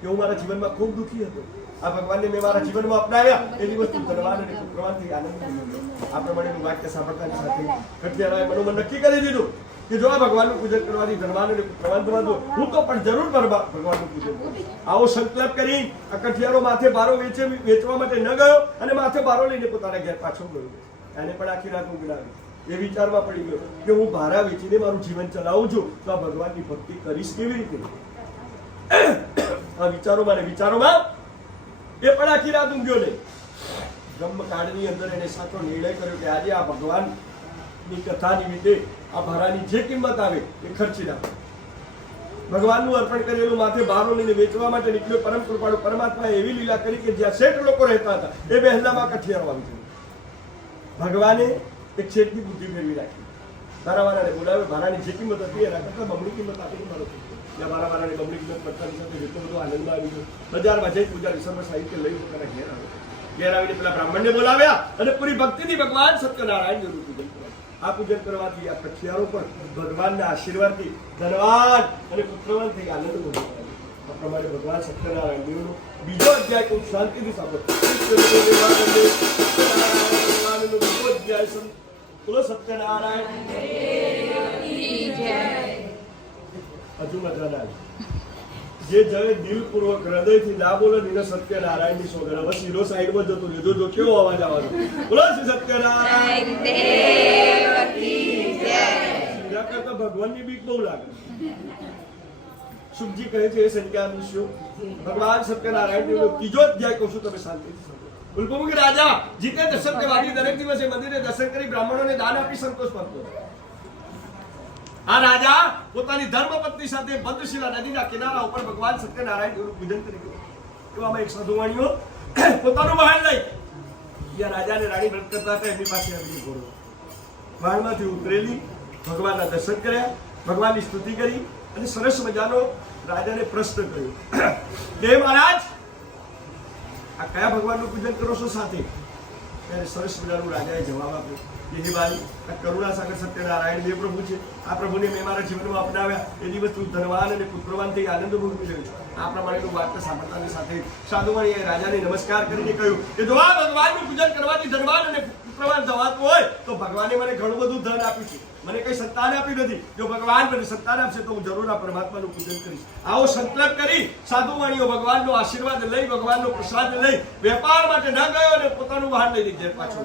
કે હું મારા જીવનમાં ખૂબ દુઃખી હતો, આ ભગવાનને મેં મારા જીવનમાં અપનાવ્યા, એ દિવસ ધનવાન અને પુત્રવાનથી આનંદ મળ્યો. આ પ્રમાણેનું વાક્ય સાંભળતાની સાથે કથિયારાએ મનોમન નક્કી કરી દીધું કે જો આ ભગવાનનું પૂજન કરવાથી ધનવાન અને પુત્રવાન થવા દો, હું તો પણ જરૂર ભગવાનનું પૂજન કરું. આવો સંકલ્પ કરી આ કઠિયારો માથે બારો વેચવા માટે ન ગયો અને માથે બારો લઈને પોતાના ઘેર પાછો ગયો. એને પણ આખી રાત ઊંઘાવી. એ વિચારમાં પડી ગયો કે હું ભારા વેચીને મારું જીવન ચલાવું છું તો આ ભગવાનની ભક્તિ કરીશ કેવી રીતે? આ વિચારોમાં એ પણ આખી રાત ઊંઘ્યો નહીં. બ્રહ્મકાળની અંદર એને સાચો નિર્ણય કર્યો કે આજે આ ભગવાનની કથા નિમિત્તે આ ભારાની જે કિંમત આવે એ ખર્ચી નાખો. ભગવાનનું અર્પણ કરેલું માથે બારો લઈને વેચવા માટે નીકળ્યો. પરમ કૃપાળુ પરમાત્માએ એવી લીલા કરી કે જ્યાં શેઠ લોકો રહેતા હતા એ બહેલામાં કઠિયારો આવી ગયો. ભગવાને એક શેઠની બુદ્ધિ મેળવી રાખી. ભારાવાળાને બોલાવ્યો, ભારાની જે કિંમત હતી એના કરતા બમણી કિંમત આપીને મારો ત્યાં ભારાવાળાને બમણી કિંમત પડતાની સાથે જેટલો બધો આનંદમાં આવી ગયો. બજારમાં જઈ પૂજાની સર્વ સાહિત્ય લઈ પોતાના ઘેર આવ્યો. ઘેર આવીને પેલા બ્રાહ્મણને બોલાવ્યા અને પૂરી ભક્તિથી ભગવાન સત્યનારાયણનું પૂજન કર્યું. આ પૂજન કરવાથી આ કઠિયારો પણ ભગવાનના આશીર્વાદથી ધનવાન અને પુત્રવાન થઈ આનંદ ભોગવે. આ પ્રમાણે ભગવાન સત્યનારાયણ દેવનો બીજો અધ્યાય ખૂબ શાંતિથી સાંભળો. ભગવાનનો બીજો અધ્યાય બોલો સત્યનારાયણ. હજુ મજા ના આવી. જે જય દિલપૂર્વક હૃદયથી ના બોલો ને સત્યનારાયણ ની સોગંદ. હવે સીધો સાઈડમાં જતો રહ્યો. જો કેવો અવાજ આવવાનો. બોલો શ્રી સત્યનારાયણ સીધા કરતા ભગવાનની બીક બહુ લાગે. સુખજી કહે છે એ સંખ્યા ઋષિઓ ભગવાન સત્યનારાયણ દેવનો ત્રીજો અધ્યાય કહું છું, તમે શાંતિથી સાંભળો. ઉલ્પમુખી રાજા જીતે દર્શન કરવાથી દરેક દિવસે મંદિરે દર્શન કરી બ્રાહ્મણોને દાન આપી સંતોષ પામતો. આ રાજા પોતાની ધર્મપત્ની સાથે બંધશિલા નદીના કિનારા ઉપર ભગવાન સત્યનારાયણ દેવનું પૂજન કરી ગયો. એવામાં એક સાધુવાણીઓ પોતાનું મહાન લઈ જ્યાં રાજા અને રાણી વ્રત કરતા હતા એમની પાસે આવી ઘોડો. મહાનમાંથી ઉતરેલી ભગવાનના દર્શન કર્યા, ભગવાનની સ્તુતિ કરી અને સરસ મજાનો રાજાને પ્રશ્ન કર્યો કે મહારાજ આ કયા ભગવાનનું પૂજન કરો છો સાથે? ત્યારે સરસ મજાનું રાજાએ જવાબ આપ્યો કે હે ભાઈ, આ કરુણાસાગર સત્યનારાયણ દેવ પ્રભુ છે. આ પ્રભુને મેં મારા જીવનમાં અપનાવ્યા એ દિવસ તું ધનવાન અને પુત્રવાન થઈ આનંદ ભોગવી રહ્યો છું. આ પ્રમાણેનું વાર્તા સાંભળતાની સાથે સાધુવાણીએ રાજાને નમસ્કાર કરીને કહ્યું કે જો આ ભગવાનનું પૂજન કરવાથી ધનવાન અને પુત્રવાન થવાતું હોય તો ભગવાને મને ઘણું બધું ધન આપ્યું છે, મને કઈ સંતાન આપ્યું નથી. જો ભગવાન મને સંતાન આપશે તો હું જરૂર આ પરમાત્માનું પૂજન કરીશ. આવો સંકલ્પ કરી સાધુવાણીઓ ભગવાનનો આશીર્વાદ લઈ, ભગવાનનો પ્રસાદ લઈ વેપાર માટે ન ગયો અને પોતાનું વાહન લઈને ઘેર પાછો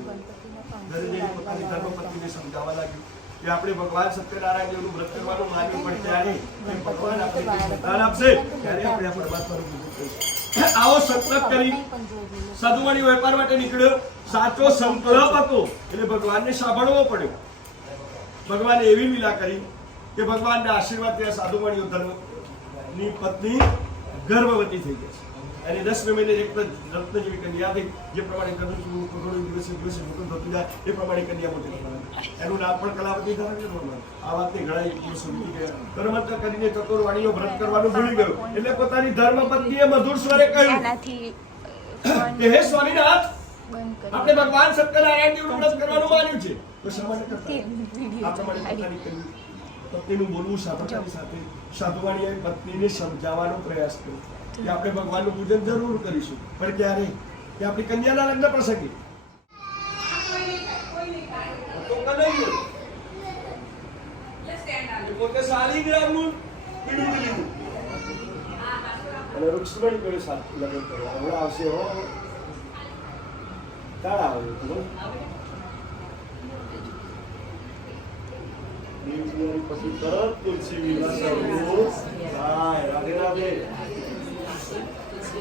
ઘરે જઈને પોતાની ધર્મપત્નીને સમજાવવા લાગ્યું કે આપણે ભગવાન સત્યનારાયણ દેવનું વ્રત કરવાનું માન્યું, પણ ત્યારે ભગવાન આપણે સંતાન આપશે ત્યારે આપણે આ પરમાત્માનું પૂજન કરીશું. આવો સંકલ્પ કરી સાધુવાણીઓ વેપાર માટે નીકળ્યો. સાચો સંકલ્પ હતો એટલે ભગવાનને સાંભળવો પડ્યો. ભગવાને એવી લીલા કરી કે ભગવાનના આશીર્વાદથી આ સાધુવાણીઓ ધર્મની પત્ની ગર્ભવતી થઈ ગઈ છે અને 10મે મહિને એક રત્ન જેવી કન્યા થઈ. જે પ્રમાણે કરું છું દિવસે દિવસે મોટું થતું જાય એ પ્રમાણે કન્યા મોટી થવાની. એનું નામ પણ કલાવતી ધારણ કરવાનું. આ વાતને ઘણા પુરુષો ભૂલી ગયા. કર્મ કરીને ચતુર્વાણીઓ વ્રત કરવાનું ભૂલી ગયો એટલે પોતાની ધર્મપત્નીએ મધુર સ્વરે કહ્યું કે હે સ્વામીનાથ, આપણે ભગવાન સત્યનારાયણ દેવનું વ્રત કરવાનું માન્યું છે તો શા માટે કરતા? આ પ્રમાણે પોતાની પત્નીનું બોલવું સાંભળતાની સાથે સાધુવાણીએ પત્નીને સમજાવવાનો પ્રયાસ કર્યો કે આપણે ભગવાનનું પૂજન જરૂર કરીશું, પણ ક્યારે? કે આપણી કન્યાના લગ્ન પ્રસંગે. પોતે શાલિગ્રામનું પીડું લીધું અને રૂક્ષ્મણી જોડે લગ્ન કરવા. હવે આવશે હો ક્યારે આવે પછી તરત તુલસી વિવાહ શરૂ થાય. રાધે રાધે.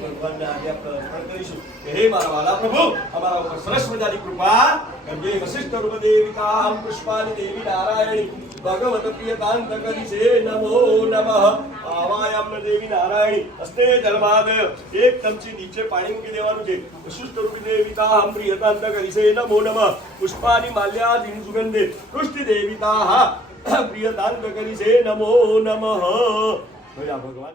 ભગવાનને આજ્ઞા અર્પણ કરીશું કે હે મારા વાલા પ્રભુ, અમારા ઉપર સરસ મજાની કૃપા કરજે. વશિષ્ઠ રૂપ દેવિકા પુષ્પાની દેવી નારાયણી ભગવત પ્રિયકાંત કરી છે. નમો નમઃ. આવાયામ દેવી નારાયણી હસ્તે જલમાદ. એક ચમચી નીચે પાણી મૂકી દેવાનું છે. વશિષ્ઠ રૂપ દેવિકા પ્રિયકાંત કરી છે. નમો નમઃ. પુષ્પાની માલ્યાધીન સુગંધે પૃષ્ટિ દેવિકા પ્રિયકાંત કરી છે. નમો નમઃ. ભગવાન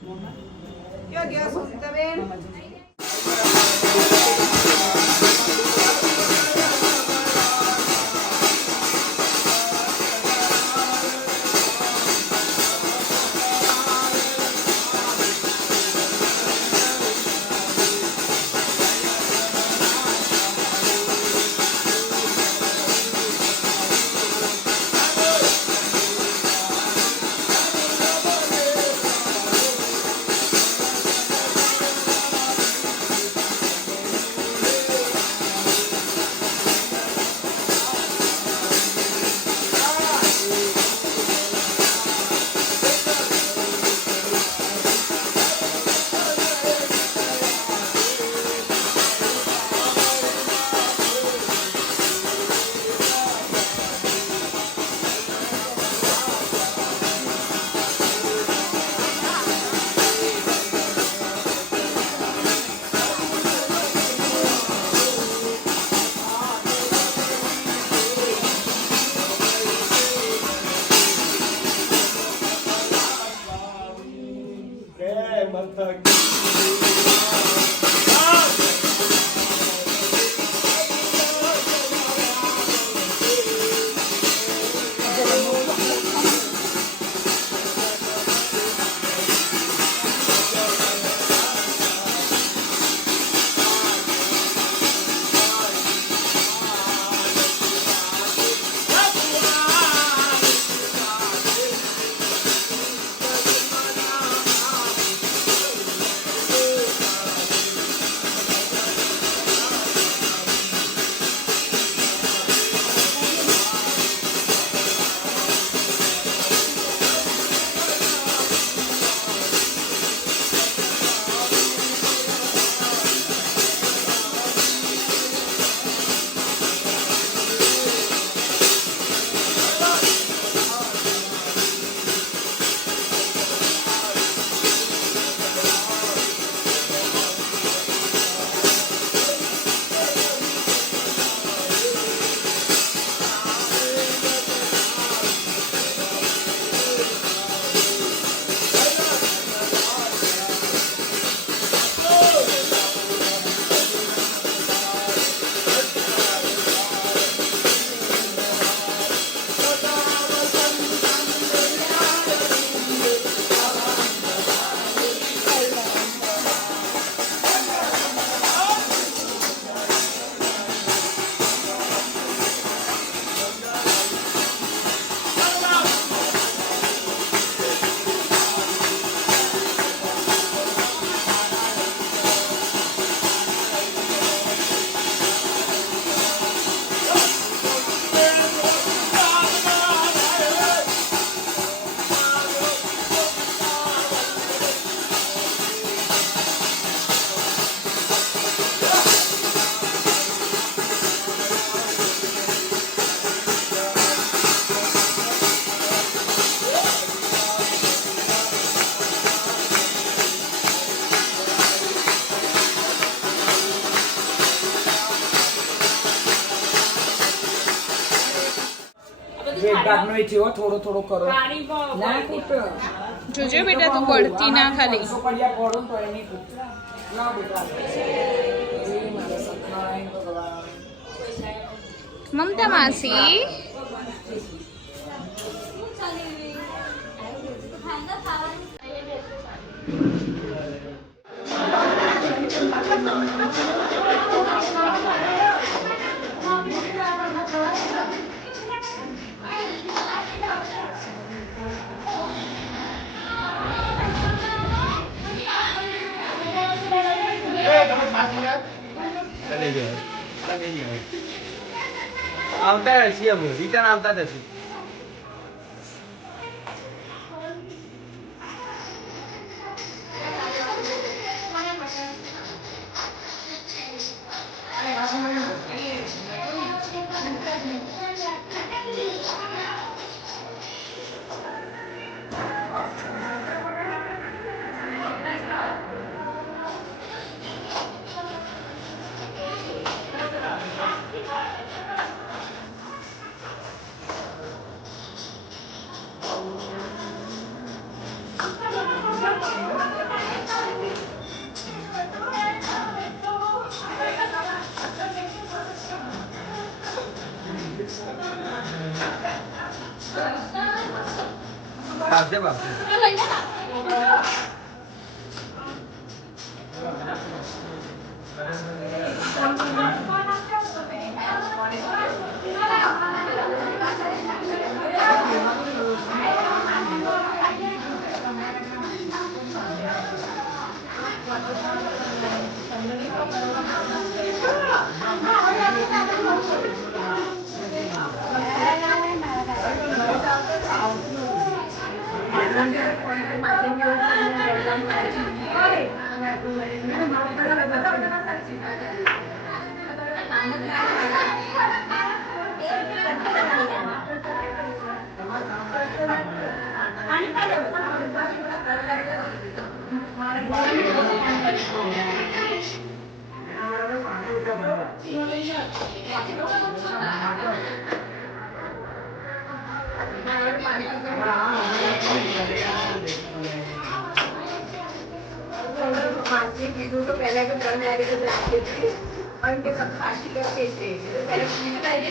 કયો ગયો સુસ્મિતાબેન? થોડો થોડો કરો ના કૂટ જોજો બેટા તું પડતી ના ખાલી. પડ્યા પડો તો એની કૂટ ના બેટા એ મારા સખાય ભગવાન. મમતા માસી આવતા છીએ અમે રિટર્ન આવતા જશું. ભાવશે ભાવશે કીધું તો પહેલા તો 3 તારીખે જ રાખી હતી પણ કે ખાસી કરતી છે પહેલા બીજી તારીખે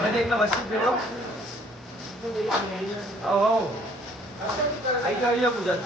મને એકલા વસ્તુ પીવો આવો આઈ જાવ પૂજા